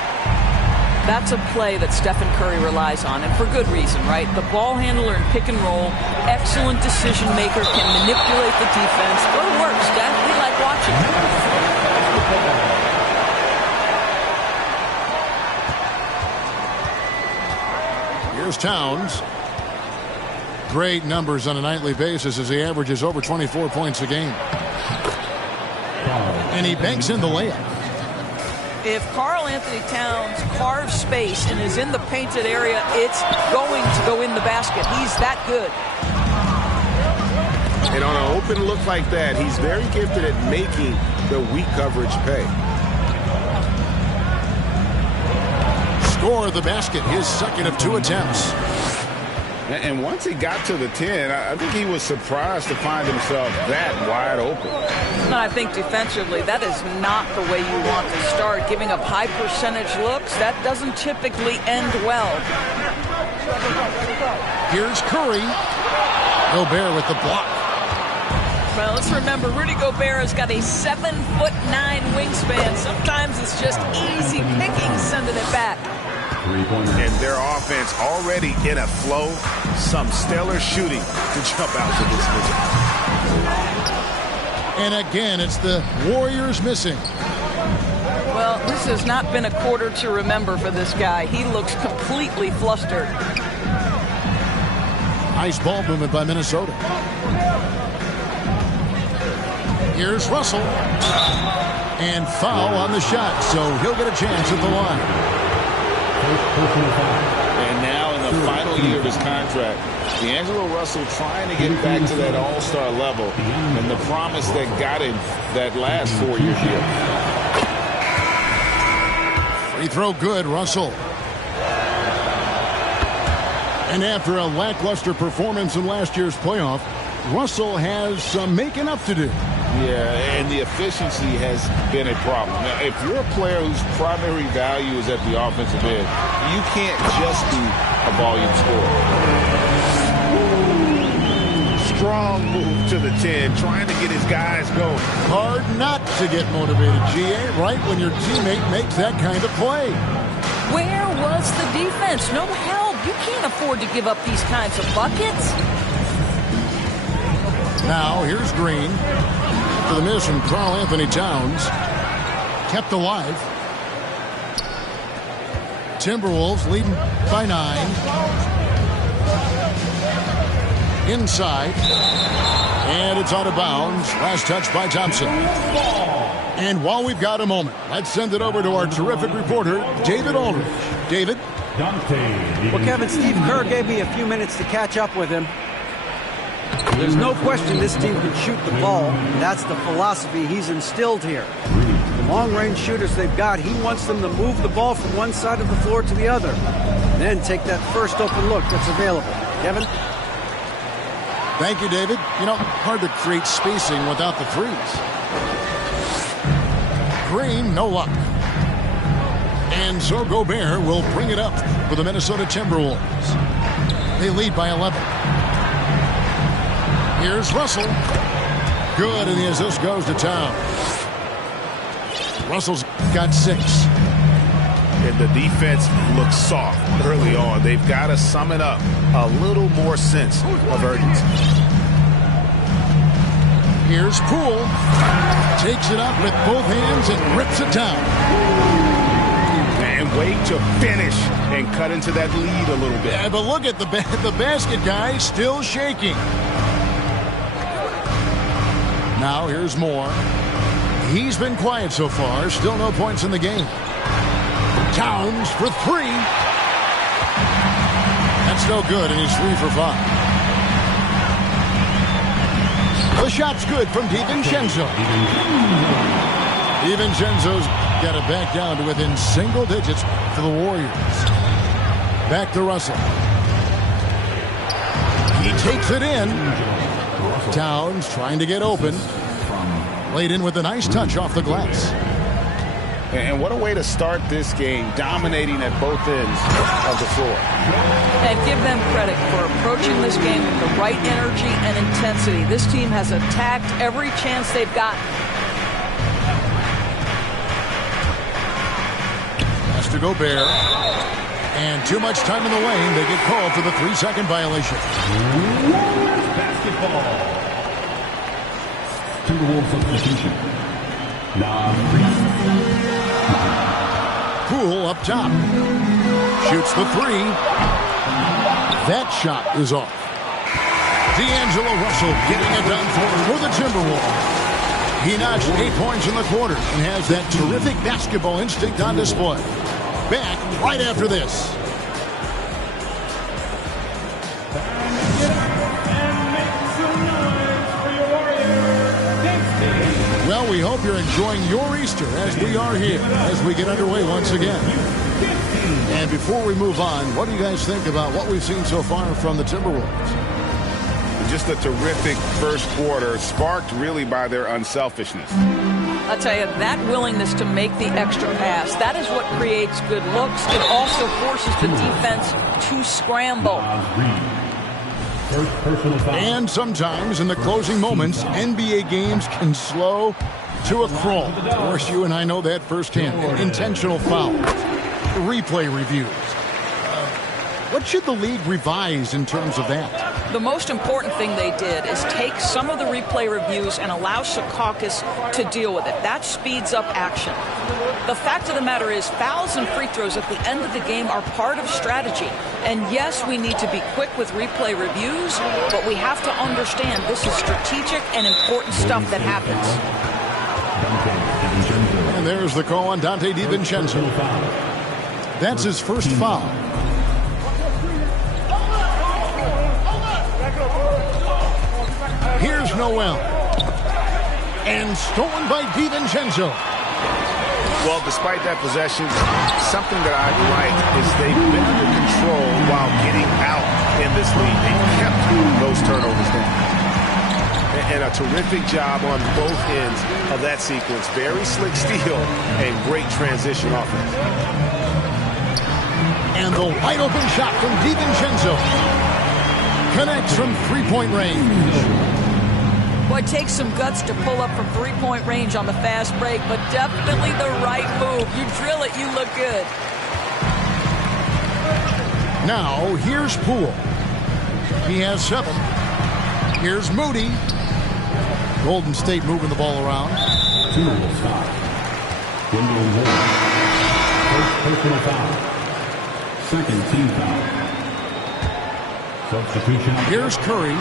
That's a play that Stephen Curry relies on, and for good reason, right? The ball handler in pick and roll, excellent decision maker, can manipulate the defense. Go to work, Steph. We like watching. Here's Towns. Great numbers on a nightly basis as he averages over 24 points a game. And he banks in the layup. If Karl Anthony Towns carves space and is in the painted area, it's going to go in the basket. He's that good. And on an open look like that, he's very gifted at making the weak coverage pay. Score the basket, his second of 2 attempts. And once he got to the 10, I think he was surprised to find himself that wide open. And I think defensively, that is not the way you want to start. Giving up high percentage looks, that doesn't typically end well. Here's Curry. Gobert with the block. Well, let's remember, Rudy Gobert has got a 7'9" wingspan. Sometimes it's just easy picking sending it back. And their offense already in a flow. Some stellar shooting to jump out to this visit. And again, it's the Warriors missing. Well, this has not been a quarter to remember for this guy. He looks completely flustered. Nice ball movement by Minnesota. Here's Russell. And foul on the shot, so he'll get a chance at the line. And now in the final year of his contract, D'Angelo Russell trying to get back to that all-star level and the promise that got him that last 4 years here. Free throw good, Russell. And after a lackluster performance in last year's playoff, Russell has some making up to do. Yeah, and the efficiency has been a problem. Now, if you're a player whose primary value is at the offensive end, you can't just be a volume scorer. Strong move to the 10, trying to get his guys going. Hard not to get motivated, GA, right when your teammate makes that kind of play. Where was the defense? No help. You can't afford to give up these kinds of buckets. Now, here's Green. For the miss from Karl Anthony Towns. Kept alive. Timberwolves leading by 9. Inside. And it's out of bounds. Last touch by Thompson. And while we've got a moment, let's send it over to our terrific reporter, David Aldridge. David? Well, Kevin, Steve Kerr gave me a few minutes to catch up with him. There's no question this team can shoot the ball. That's the philosophy he's instilled here. The long-range shooters they've got, he wants them to move the ball from one side of the floor to the other. Then take that first open look that's available. Kevin? Thank you, David. You know, hard to create spacing without the threes. Green, no luck. And so Gobert will bring it up for the Minnesota Timberwolves. They lead by 11. Here's Russell. Good, and the assist goes to Towns. Russell's got 6. And the defense looks soft early on. They've got to sum it up. A little more sense of urgency. Here's Poole. Takes it up with both hands and rips it down. And wait to finish and cut into that lead a little bit. Yeah, but look at the basket guy still shaking. Now here's Moore. He's been quiet so far. Still no points in the game. Towns for 3. That's no good, and he's 3 for 5. The shot's good from DiVincenzo. DiVincenzo's got it back down to within single digits for the Warriors. Back to Russell. He takes it in. Towns trying to get open. Laid in with a nice touch off the glass. And what a way to start this game, dominating at both ends of the floor. And give them credit for approaching this game with the right energy and intensity. This team has attacked every chance they've got. Pass to Gobert. And too much time in the lane. They get called for the 3-second violation. Basketball. Timberwolves substitution. Poole up top. Shoots the 3. That shot is off. D'Angelo Russell getting it done for the Timberwolves. He notched 8 points in the quarter and has that terrific basketball instinct on display. Back right after this. Well, we hope you're enjoying your Easter as we are here, as we get underway once again. And before we move on, what do you guys think about what we've seen so far from the Timberwolves? Just a terrific first quarter, sparked really by their unselfishness. I'll tell you, that willingness to make the extra pass, that is what creates good looks. It also forces the defense to scramble. And sometimes in the closing moments, NBA games can slow to a crawl. Of course, you and I know that firsthand. Intentional fouls, replay reviews. What should the league revise in terms of that? The most important thing they did is take some of the replay reviews and allow Secaucus to deal with it. That speeds up action. The fact of the matter is fouls and free throws at the end of the game are part of strategy. And yes, we need to be quick with replay reviews, but we have to understand this is strategic and important stuff that happens. And there's the call on Dante DiVincenzo. That's his first foul. Here's Noel. And stolen by DiVincenzo. Well, despite that possession, something that I like is they've been under control while getting out in this league. They kept those turnovers down. And a terrific job on both ends of that sequence. Very slick steal and great transition offense. And the wide open shot from DiVincenzo. Connects from three-point range. Boy, it takes some guts to pull up from three-point range on the fast break, but definitely the right move. You drill it, you look good. Now, here's Poole. He has 7. Here's Moody. Golden State moving the ball around. 2 will stop. Wendell Moore. First personal foul. Second team foul. Substitution. Here's Curry.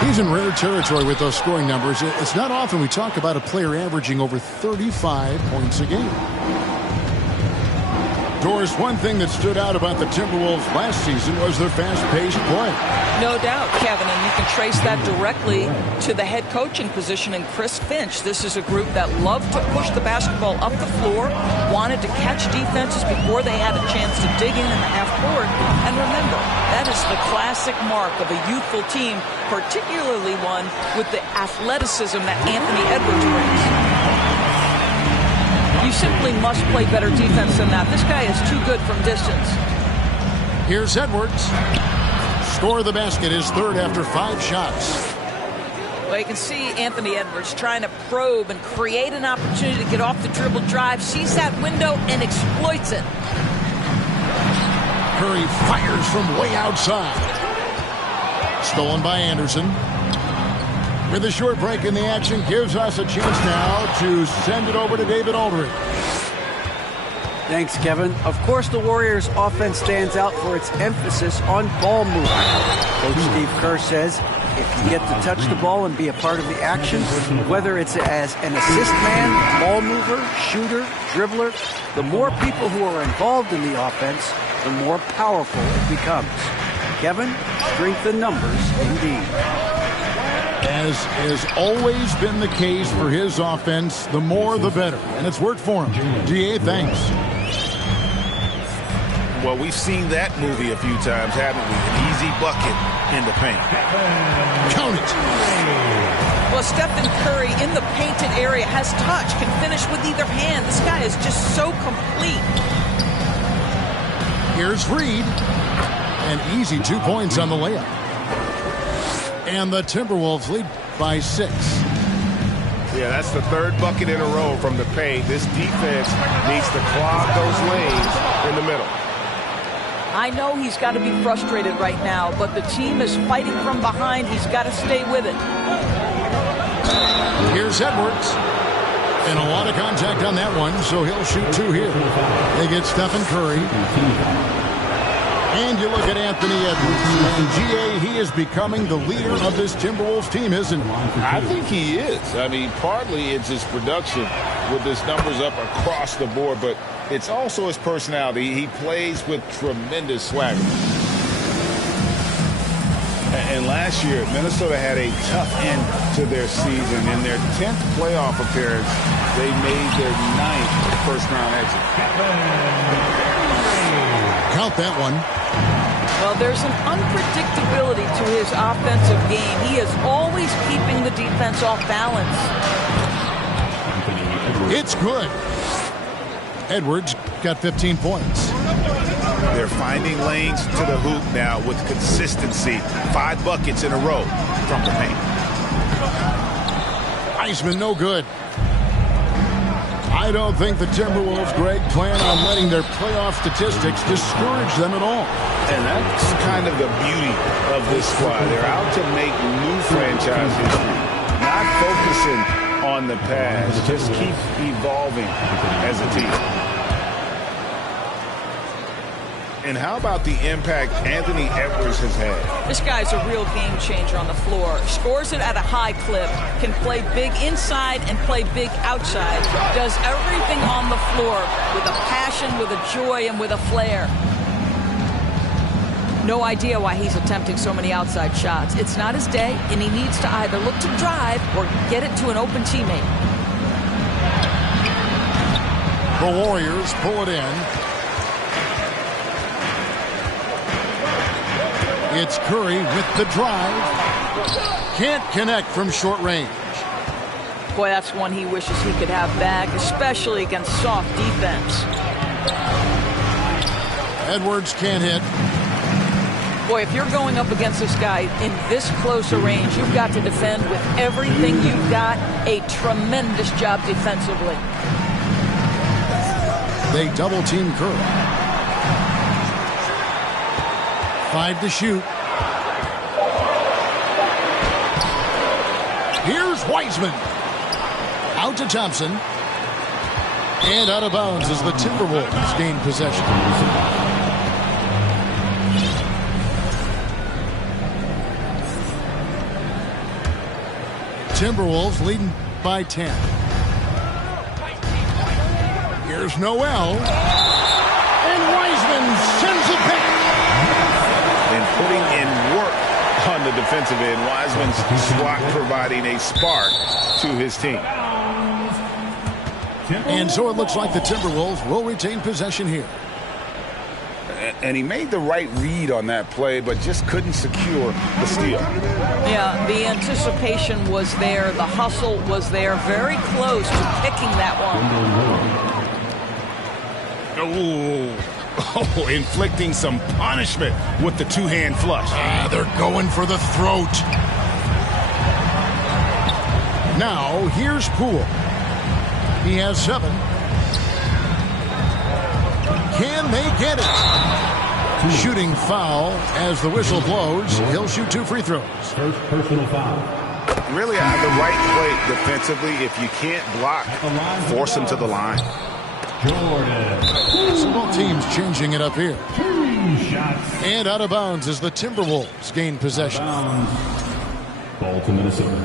He's in rare territory with those scoring numbers. It's not often we talk about a player averaging over 35 points a game. Doris, one thing that stood out about the Timberwolves last season was their fast-paced play. No doubt, Kevin, and you can trace that directly to the head coaching position in Chris Finch. This is a group that loved to push the basketball up the floor, wanted to catch defenses before they had a chance to dig in the half court. And remember, that is the classic mark of a youthful team, particularly one with the athleticism that Anthony Edwards brings. You simply must play better defense than that. This guy is too good from distance. Here's Edwards. Score the basket, his third after 5 shots. Well, you can see Anthony Edwards trying to probe and create an opportunity to get off the dribble drive, sees that window and exploits it. Curry fires from way outside. Stolen by Anderson. With a short break in the action, gives us a chance now to send it over to David Aldridge. Thanks, Kevin. Of course, the Warriors' offense stands out for its emphasis on ball movement. Coach Steve Kerr says if you get to touch the ball and be a part of the action, whether it's as an assist man, ball mover, shooter, dribbler, the more people who are involved in the offense, the more powerful it becomes. Kevin, strength in numbers indeed. As has always been the case for his offense, the more the better. And it's worked for him. DA, thanks. Well, we've seen that movie a few times, haven't we? An easy bucket in the paint. Count it. Well, Stephen Curry in the painted area has touch, can finish with either hand. This guy is just so complete. Here's Reed. An easy 2 points on the layup. And the Timberwolves lead by 6. Yeah, that's the third bucket in a row from the paint. This defense needs to clog those lanes in the middle. I know he's got to be frustrated right now, but the team is fighting from behind. He's got to stay with it. Here's Edwards. And a lot of contact on that one, so he'll shoot 2 here. They get Stephen Curry. And you look at Anthony Edwards. And GA, he is becoming the leader of this Timberwolves team, isn't he? I think he is. I mean, partly it's his production with his numbers up across the board, but it's also his personality. He plays with tremendous swagger. And last year, Minnesota had a tough end to their season. In their 10th playoff appearance, they made their 9th first-round exit. Count that one. Well, there's an unpredictability to his offensive game. He is always keeping the defense off balance. It's good. Edwards got 15 points. They're finding lanes to the hoop now with consistency. 5 buckets in a row from the paint. Wiseman, no good. I don't think the Timberwolves, Greg, plan on letting their playoff statistics discourage them at all. And that's kind of the beauty of this squad. They're out to make new franchise history. Not focusing on the past. Just keep evolving as a team. And how about the impact Anthony Edwards has had? This guy's a real game changer on the floor. Scores it at a high clip, can play big inside and play big outside. Does everything on the floor with a passion, with a joy, and with a flair. No idea why he's attempting so many outside shots. It's not his day, and he needs to either look to drive or get it to an open teammate. The Warriors pull it in. It's Curry with the drive. Can't connect from short range. Boy, that's one he wishes he could have back, especially against soft defense. Edwards can't hit. Boy, if you're going up against this guy in this close a range, you've got to defend with everything you've got. A tremendous job defensively. They double team Curry. 5 to shoot. Here's Wiseman. Out to Thompson. And out of bounds as the Timberwolves gain possession. Timberwolves leading by 10. Here's Noel. And Wiseman sends it back. And putting in work on the defensive end. Wiseman's swat providing a spark to his team. And so it looks like the Timberwolves will retain possession here. And he made the right read on that play, but just couldn't secure the steal. Yeah, the anticipation was there. The hustle was there. Very close to picking that one. Oh, inflicting some punishment with the two-hand flush. They're going for the throat. Now, here's Poole. He has 7. Can they get it? Shooting foul as the whistle blows. He'll shoot 2 free throws. First personal foul. Really the right play defensively. If you can't block, force him to the line. Jordan. So both teams changing it up here. 2 shots. And out of bounds as the Timberwolves gain possession. Ball to Minnesota.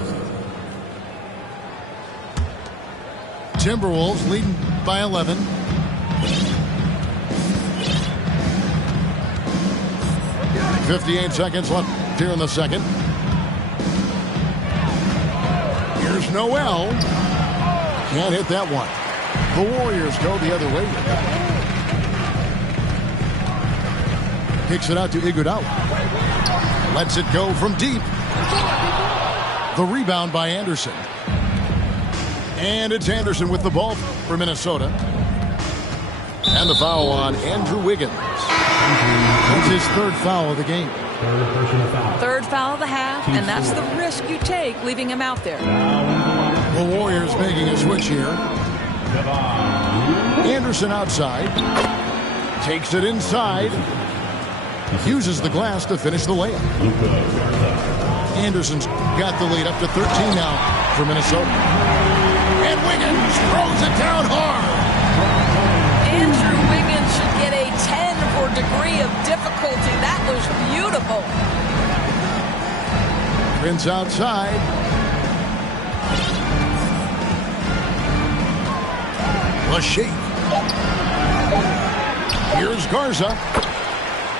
Timberwolves leading by 11. .58 seconds left here in the second. Here's Noel. Can't hit that one. The Warriors go the other way. Kicks it out to Iguodala. Lets it go from deep. The rebound by Anderson. And it's Anderson with the ball for Minnesota. And the foul on Andrew Wiggins. It's his 3rd foul of the game. Third foul of the half, and that's the risk you take leaving him out there. The Warriors making a switch here. Anderson outside. Takes it inside. Uses the glass to finish the layup. Anderson's got the lead up to 13 now for Minnesota. And Wiggins throws it down hard. Andrew Wiggins should get a 10 for degree of difficulty. That was beautiful. Prince outside. The shake. Here's Garza.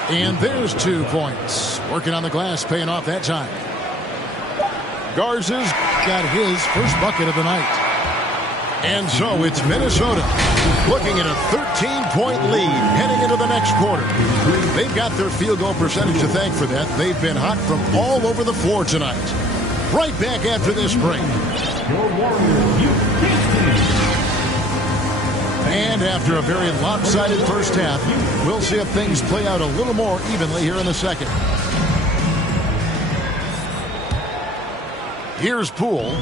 And there's 2 points. Working on the glass, paying off that time. Garza's got his first bucket of the night. And so it's Minnesota looking at a 13-point lead heading into the next quarter. They've got their field goal percentage to thank for that. They've been hot from all over the floor tonight. Right back after this break. Your Warriors, you And after a very lopsided first half, we'll see if things play out a little more evenly here in the second. Here's Poole.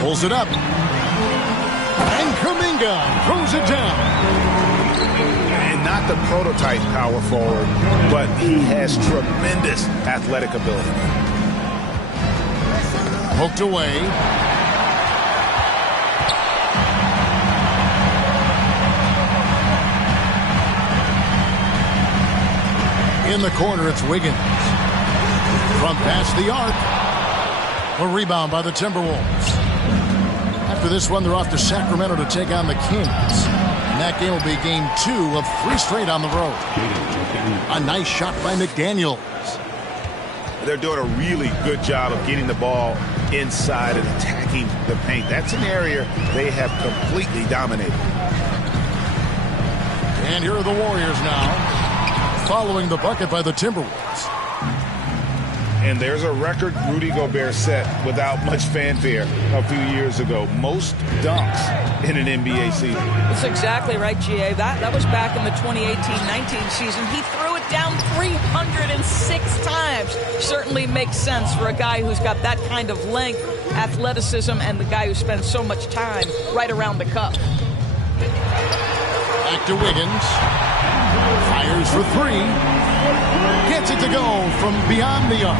Pulls it up. And Kuminga throws it down. And not the prototype power forward, but he has tremendous athletic ability. Poked away. In the corner, it's Wiggins. From past the arc. A rebound by the Timberwolves. After this one, they're off to Sacramento to take on the Kings. And that game will be game 2 of 3 straight on the road. A nice shot by McDaniels. They're doing a really good job of getting the ball inside and attacking the paint. That's an area they have completely dominated. And here are the Warriors now, following the bucket by the Timberwolves. And there's a record Rudy Gobert set without much fanfare a few years ago. Most dunks in an NBA season. That's exactly right, GA. That was back in the 2018-19 season. He threw it down 306 times. Certainly makes sense for a guy who's got that kind of length, athleticism, and the guy who spends so much time right around the cup. Back to Wiggins. Fires for 3. Gets it to go from beyond the arc.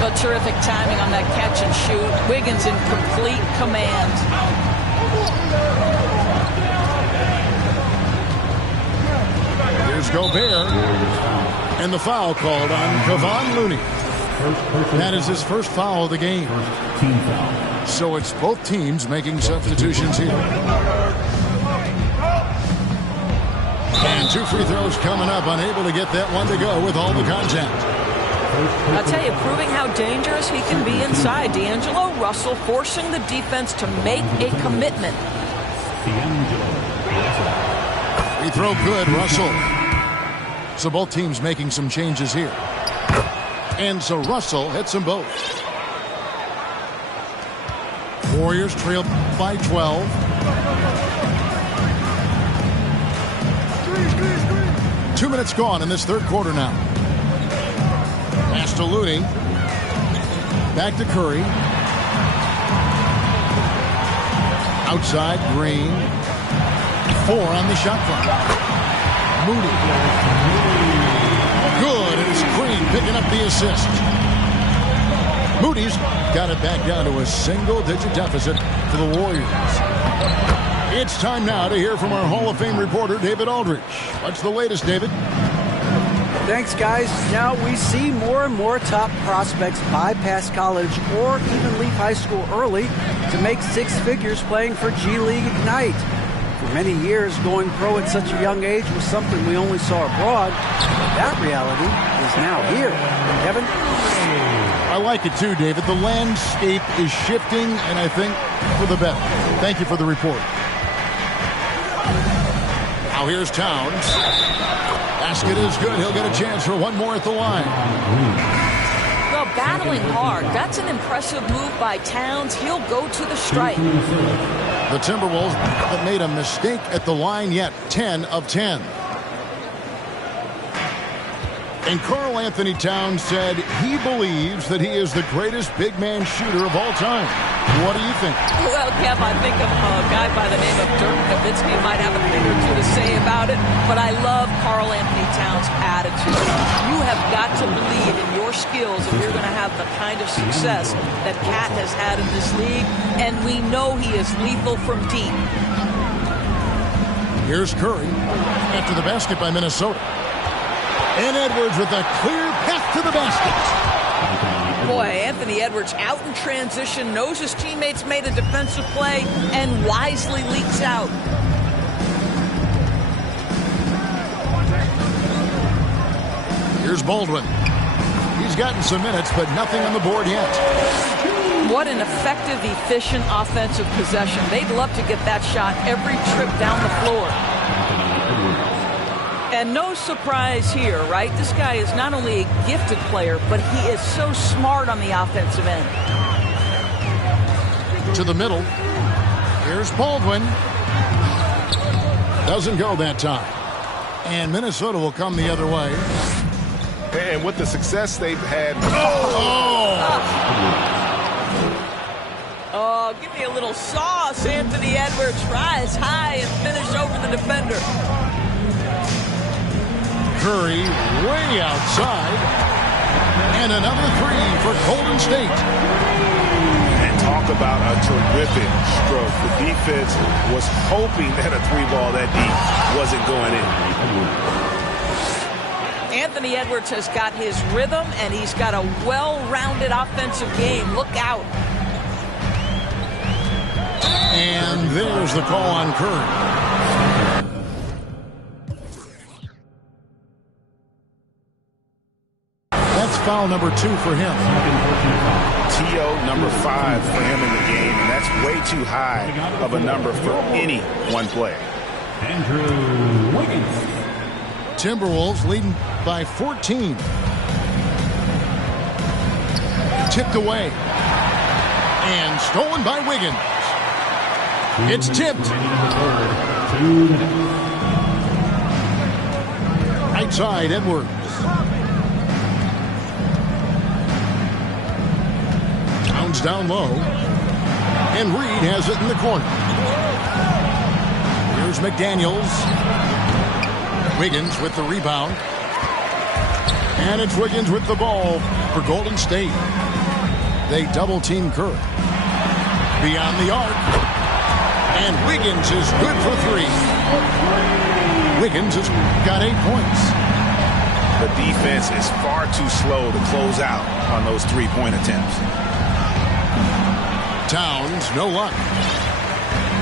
Well, terrific timing on that catch and shoot. Wiggins in complete command. Here's Gobert. And the foul called on Kevon Looney. That is his first foul of the game. So it's both teams making substitutions here. And 2 free throws coming up, unable to get that one to go with all the contact. I'll tell you, proving how dangerous he can be inside. D'Angelo Russell forcing the defense to make a commitment. Free throw good, Russell. So both teams making some changes here. And so Russell hits them both. Warriors trail by 12. 2 minutes gone in this third quarter now. Pass to Looney. Back to Curry. Outside, Green. 4 on the shot clock. Moody. Good, and it's Green picking up the assist. Moody's got it back down to a single-digit deficit for the Warriors. It's time now to hear from our Hall of Fame reporter, David Aldridge. What's the latest, David? Thanks, guys. Now we see more and more top prospects bypass college or even leave high school early to make 6 figures playing for G League Ignite. For many years, going pro at such a young age was something we only saw abroad. That reality is now here. Kevin? I like it too, David. The landscape is shifting, and I think for the better. Thank you for the report. Now here's Towns. Basket is good. He'll get a chance for one more at the line. Well, battling hard. That's an impressive move by Towns. He'll go to the strike. The Timberwolves haven't made a mistake at the line yet. 10 of 10. And Karl Anthony Towns said he believes that he is the greatest big man shooter of all time. What do you think? Well, Kev, I think of a guy by the name of Dirk Nowitzki might have a thing or two to say about it, but I love Karl Anthony Towns' attitude. You have got to believe in your skills if you're going to have the kind of success that Cat has had in this league, and we know he is lethal from deep. Here's Curry after the basket by Minnesota. And Edwards with a clear path to the basket. Boy, Anthony Edwards out in transition, knows his teammates made a defensive play, and wisely leaks out. Here's Baldwin. He's gotten some minutes, but nothing on the board yet. What an effective, efficient offensive possession. They'd love to get that shot every trip down the floor. And no surprise here, right? This guy is not only a gifted player, but he is so smart on the offensive end. To the middle. Here's Baldwin. Doesn't go that time. And Minnesota will come the other way. And with the success they've had. Oh, give me a little sauce, Anthony Edwards. Rise high and finish over the defender. Curry way outside. And another three for Golden State. And talk about a terrific stroke. The defense was hoping that a three ball that deep wasn't going in. Anthony Edwards has got his rhythm, and he's got a well-rounded offensive game. Look out. And there's the call on Curry. That's foul number 2 for him. TO number 5 for him in the game, and that's way too high of a number for any one player. Andrew Wiggins. Timberwolves leading by 14. Tipped away. And stolen by Wiggins. It's tipped. 2 minutes. Right side, Edwards. Towns down low. And Reed has it in the corner. Here's McDaniels. Wiggins with the rebound. And it's Wiggins with the ball for Golden State. They double-team Curry. Beyond the arc. And Wiggins is good for 3. Wiggins has got 8 points. The defense is far too slow to close out on those three-point attempts. Towns, no luck.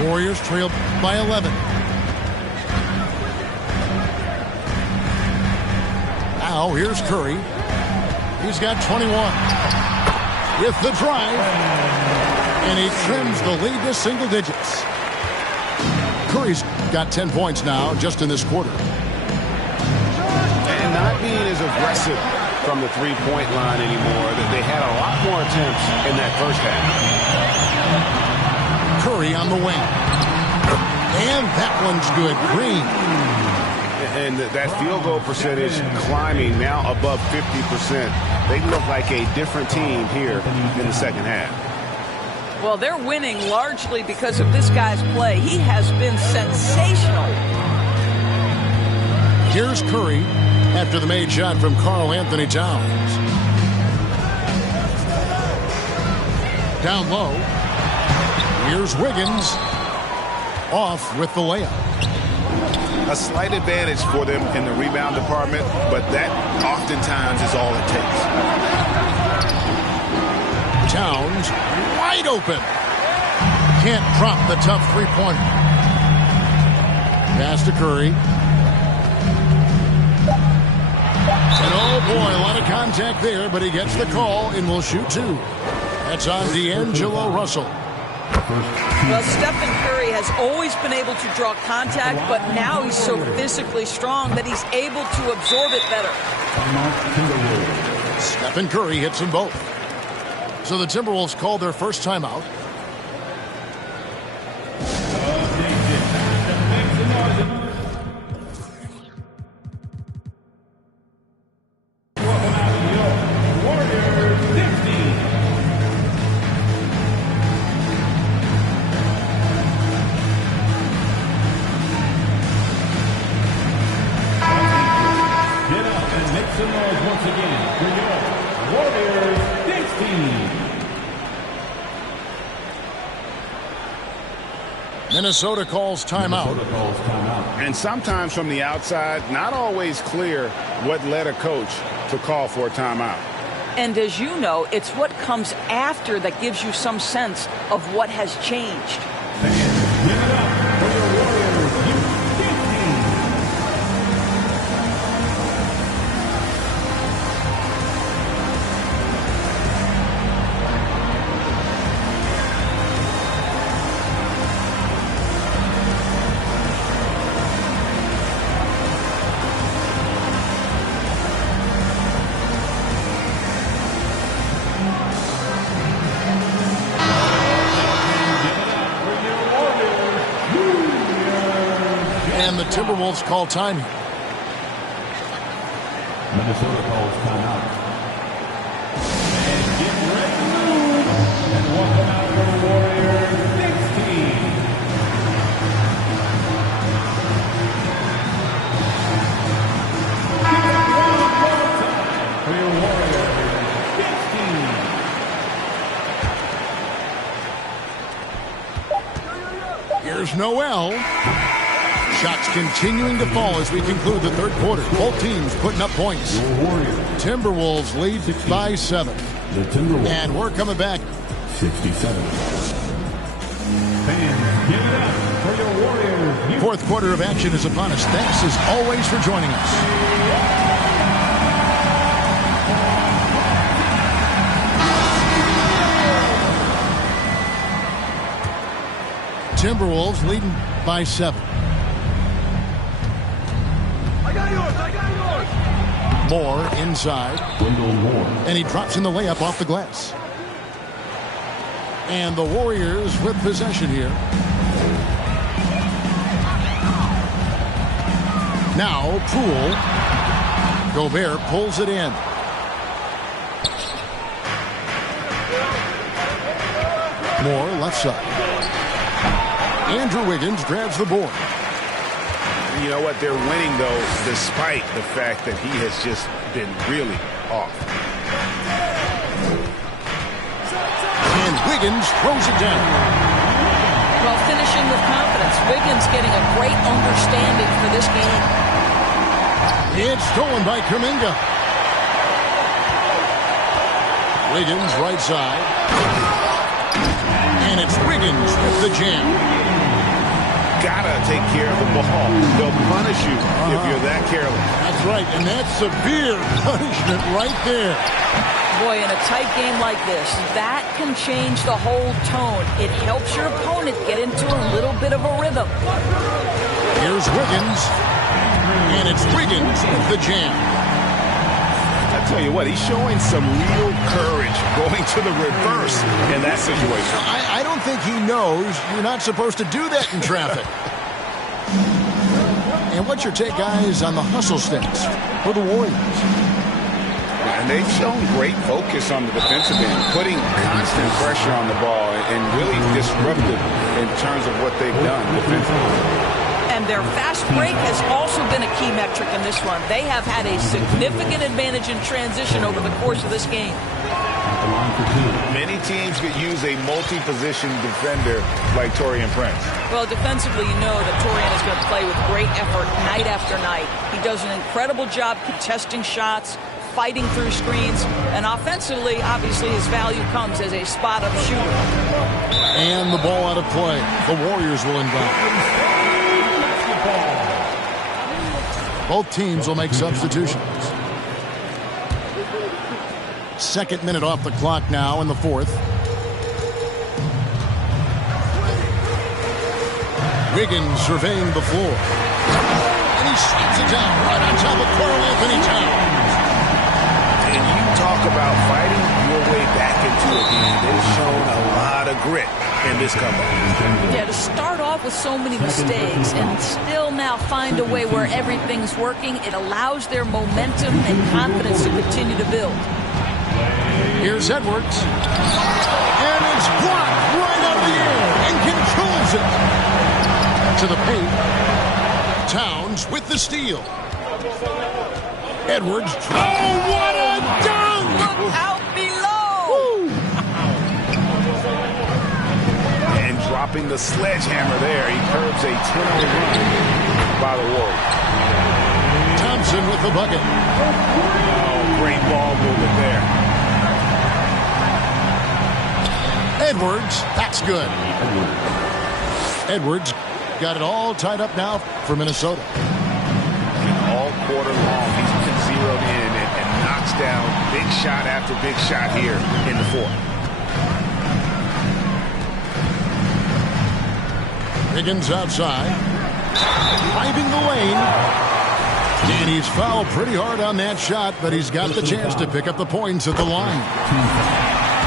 Warriors trail by 11. Now here's Curry. He's got 21. With the drive. And he trims the lead to single digits. Curry's got 10 points now just in this quarter. And not being as aggressive from the three-point line anymore. They had a lot more attempts in that first half. Curry on the wing. And that one's good. Green. And that field goal percentage climbing now above 50%. They look like a different team here in the second half. Well, they're winning largely because of this guy's play. He has been sensational. Here's Curry after the made shot from Karl Anthony Towns. Down low. Here's Wiggins. Off with the layup. A slight advantage for them in the rebound department, but that oftentimes is all it takes. Towns wide open. Can't drop the tough three-pointer. Pass to Curry. And oh boy, a lot of contact there, but he gets the call and will shoot 2. That's on D'Angelo Russell. Well, Stephen Curry has always been able to draw contact, but now he's so physically strong that he's able to absorb it better. Stephen Curry hits them both. So the Timberwolves called their first timeout. Minnesota calls timeout. And sometimes from the outside, not always clear what led a coach to call for a timeout. And as you know, it's what comes after that gives you some sense of what has changed. Timberwolves call time here. Minnesota calls timeout. And get ready to move. And welcome out for the Warriors 16. For your Warriors 16. Here's Noel. Shots continuing to fall as we conclude the third quarter. Both teams putting up points. Timberwolves lead by 7. The Timberwolves. And we're coming back. 67. Fans, give it up for your Warriors. Fourth quarter of action is upon us. Thanks as always for joining us. Timberwolves leading by 7. Moore inside. Wendell Moore. And he drops in the layup off the glass. And the Warriors with possession here. Now Poole. Gobert pulls it in. Moore left side. Andrew Wiggins grabs the board. You know what? They're winning, though, despite the fact that he has just been really off. And Wiggins throws it down. Well, finishing with confidence. Wiggins getting a great understanding for this game. It's stolen by Kuminga. Wiggins right side. And it's Wiggins with the jam. Gotta take care of the ball. They'll punish you if you're that careless. That's right, and that's severe punishment right there. Boy, in a tight game like this, that can change the whole tone. It helps your opponent get into a little bit of a rhythm. Here's Wiggins, and it's Wiggins with the jam. I tell you what, he's showing some real courage going to the reverse in that situation. I don't think he knows you're not supposed to do that in traffic. And what's your take, guys, on the hustle stance for the Warriors? And they've shown great focus on the defensive end, putting constant pressure on the ball and really disruptive in terms of what they've done defensively. And their fast break has also been a key metric in this one. They have had a significant advantage in transition over the course of this game. Many teams could use a multi-position defender like Taurean Prince. Well, defensively, you know that Taurean is going to play with great effort night after night. He does an incredible job contesting shots, fighting through screens, and offensively, obviously, his value comes as a spot-up shooter. And the ball out of play. The Warriors will inbound. Both teams will make substitutions. Second minute off the clock now in the fourth. Wiggins surveying the floor. And he slaps it down right on top of Karl Anthony Towns. And you talk about fighting your way back into a game. They've shown a lot of grit in this comeback. Yeah, to start off with so many mistakes and still now find a way where everything's working, it allows their momentum and confidence to continue to build. Here's Edwards. And it's blocked right out of the air and controls it. To the paint. Towns with the steal. Edwards. Oh, what a dunk! Look out below! And dropping the sledgehammer there, he curbs a 10-0 run by the Warriors. Thompson with the bucket. Oh, great ball movement there. Edwards, that's good. Edwards got it all tied up now for Minnesota. All quarter long, he's been zeroed in and knocks down big shot after big shot here in the fourth. Higgins outside, driving the lane. And he's fouled pretty hard on that shot, but he's got the chance to pick up the points at the line.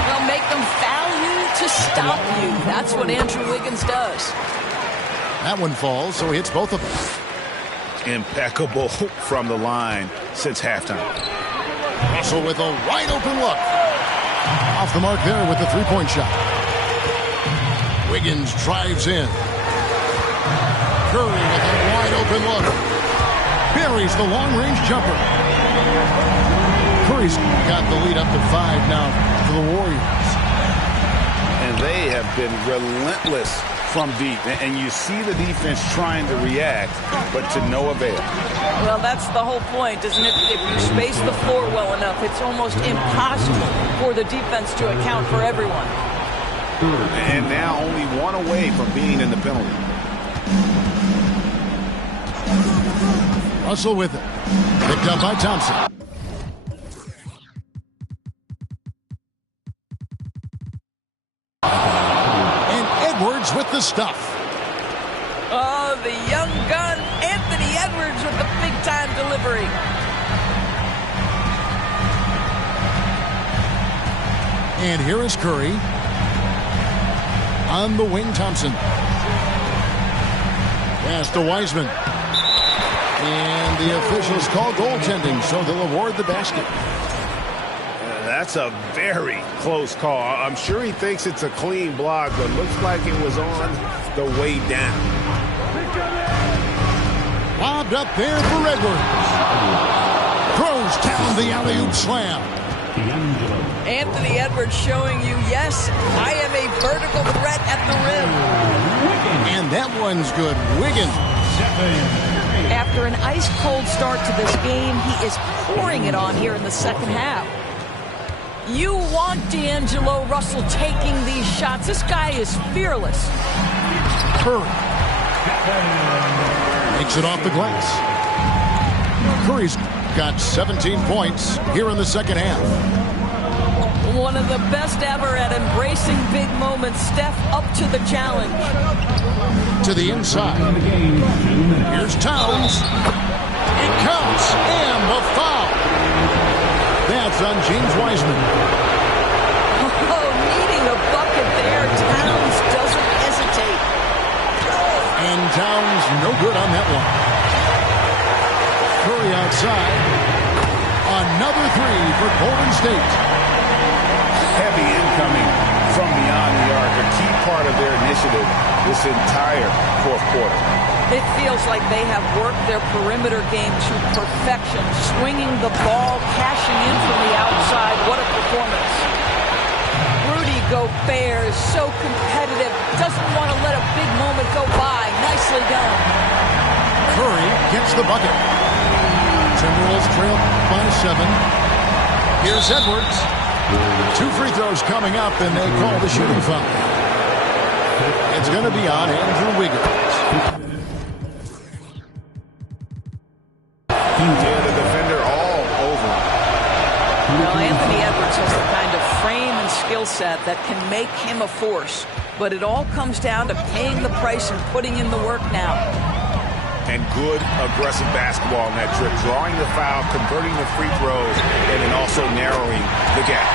Well, make them foul you to stop you. That's what Andrew Wiggins does. That one falls, so he hits both of them. impeccable from the line since halftime. Russell with a wide open look. Off the mark there with the three-point shot. Wiggins drives in. Curry with a wide open look. Buries the long-range jumper. Curry's got the lead up to 5 now for the Warriors. And they have been relentless from deep. And you see the defense trying to react, but to no avail. Well, that's the whole point, isn't it? If you space the floor well enough, it's almost impossible for the defense to account for everyone. And now only one away from being in the penalty. Russell with it. Picked up by Thompson. And Edwards with the stuff. Oh, the young gun, Anthony Edwards with the big-time delivery. And here is Curry. On the wing, Thompson. Pass to Wiseman. And the officials call goaltending, so they'll award the basket. That's a very close call. I'm sure he thinks it's a clean block, but looks like it was on the way down. Lobbed up there for Edwards. Throws down the alley-oop slam. Anthony Edwards showing you, yes, I am a vertical threat at the rim. And that one's good. Wiggins. After an ice-cold start to this game, he is pouring it on here in the second half. You want D'Angelo Russell taking these shots. This guy is fearless. Curry makes it off the glass. Curry's got 17 points here in the second half. One of the best ever at embracing big moments. Steph up to the challenge. To the inside. Here's Towns. It counts. And the foul. That's on James Wiseman. Oh, needing a bucket there. Towns doesn't hesitate. And Towns no good on that one. Curry outside. Another three for Golden State. Heavy incoming from beyond the arc, a key part of their initiative this entire fourth quarter. It feels like they have worked their perimeter game to perfection, swinging the ball, cashing in from the outside. What a performance. Rudy Gobert is so competitive, doesn't want to let a big moment go by. Nicely done. Curry gets the bucket. Timberwolves trail by 7. Here's Edwards. 2 free throws coming up, and they call the shooting foul. It's going to be on Andrew Wiggins. Yeah, the defender all over. Now, Anthony Edwards has the kind of frame and skill set that can make him a force, but it all comes down to paying the price and putting in the work now. And good aggressive basketball in that trip, drawing the foul, converting the free throws, and then also narrowing the gap.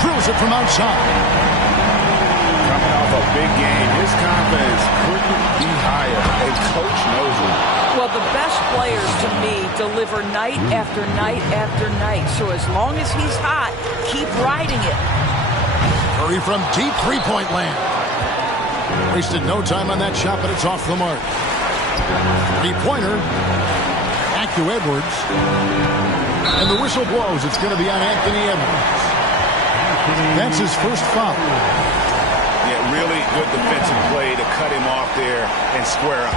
Drills it from outside. Coming off a big game, his confidence couldn't be higher, and Coach knows it. Well, the best players, to me, deliver night after night after night. So as long as he's hot, keep riding it. Curry from deep three-point land. Wasted no time on that shot, but it's off the mark. Three-pointer. Back to Edwards. And the whistle blows. It's going to be on Anthony Edwards. That's his first foul. Yeah, really good defensive play to cut him off there and square up.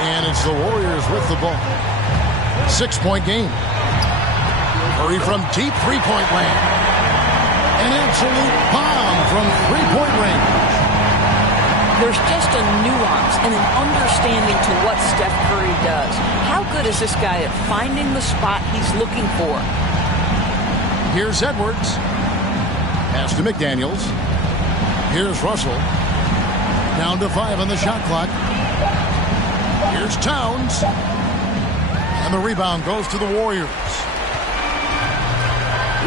And it's the Warriors with the ball. 6-point game. Curry from deep three-point land. An absolute bomb from three-point range. There's just a nuance and an understanding to what Steph Curry does. How good is this guy at finding the spot he's looking for? Here's Edwards. Pass to McDaniels. Here's Russell. Down to 5 on the shot clock. Here's Towns. And the rebound goes to the Warriors.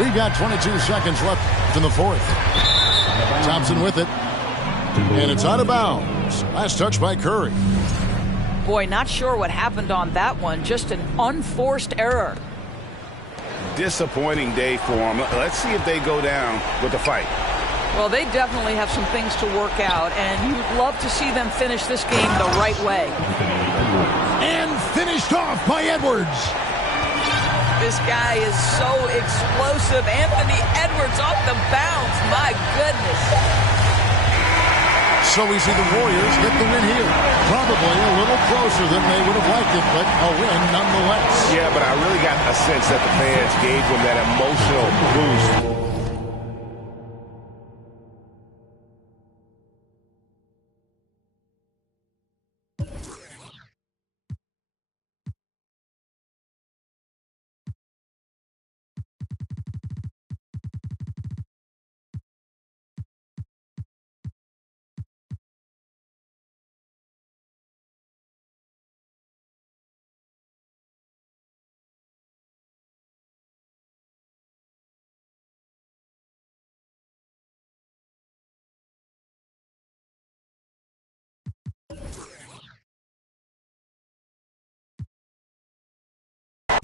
We've got 22 seconds left in the fourth. Thompson with it. And it's out of bounds. Last touch by Curry. Boy, not sure what happened on that one. Just an unforced error. Disappointing day for them. Let's see if they go down with the fight. Well, they definitely have some things to work out, and you'd love to see them finish this game the right way. And finished off by Edwards. This guy is so explosive. Anthony Edwards off the bounce. My goodness. So we see the Warriors get the win here. Probably a little closer than they would have liked it, but a win nonetheless. Yeah, but I really got a sense that the fans gave them that emotional boost.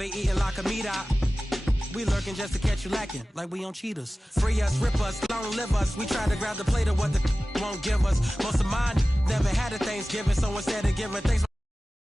They eating like a meat out. We lurking just to catch you lacking, like we on cheaters. Free us, rip us, long live us. We try to grab the plate of what the won't give us. Most of mine never had a Thanksgiving, so instead of giving thanks.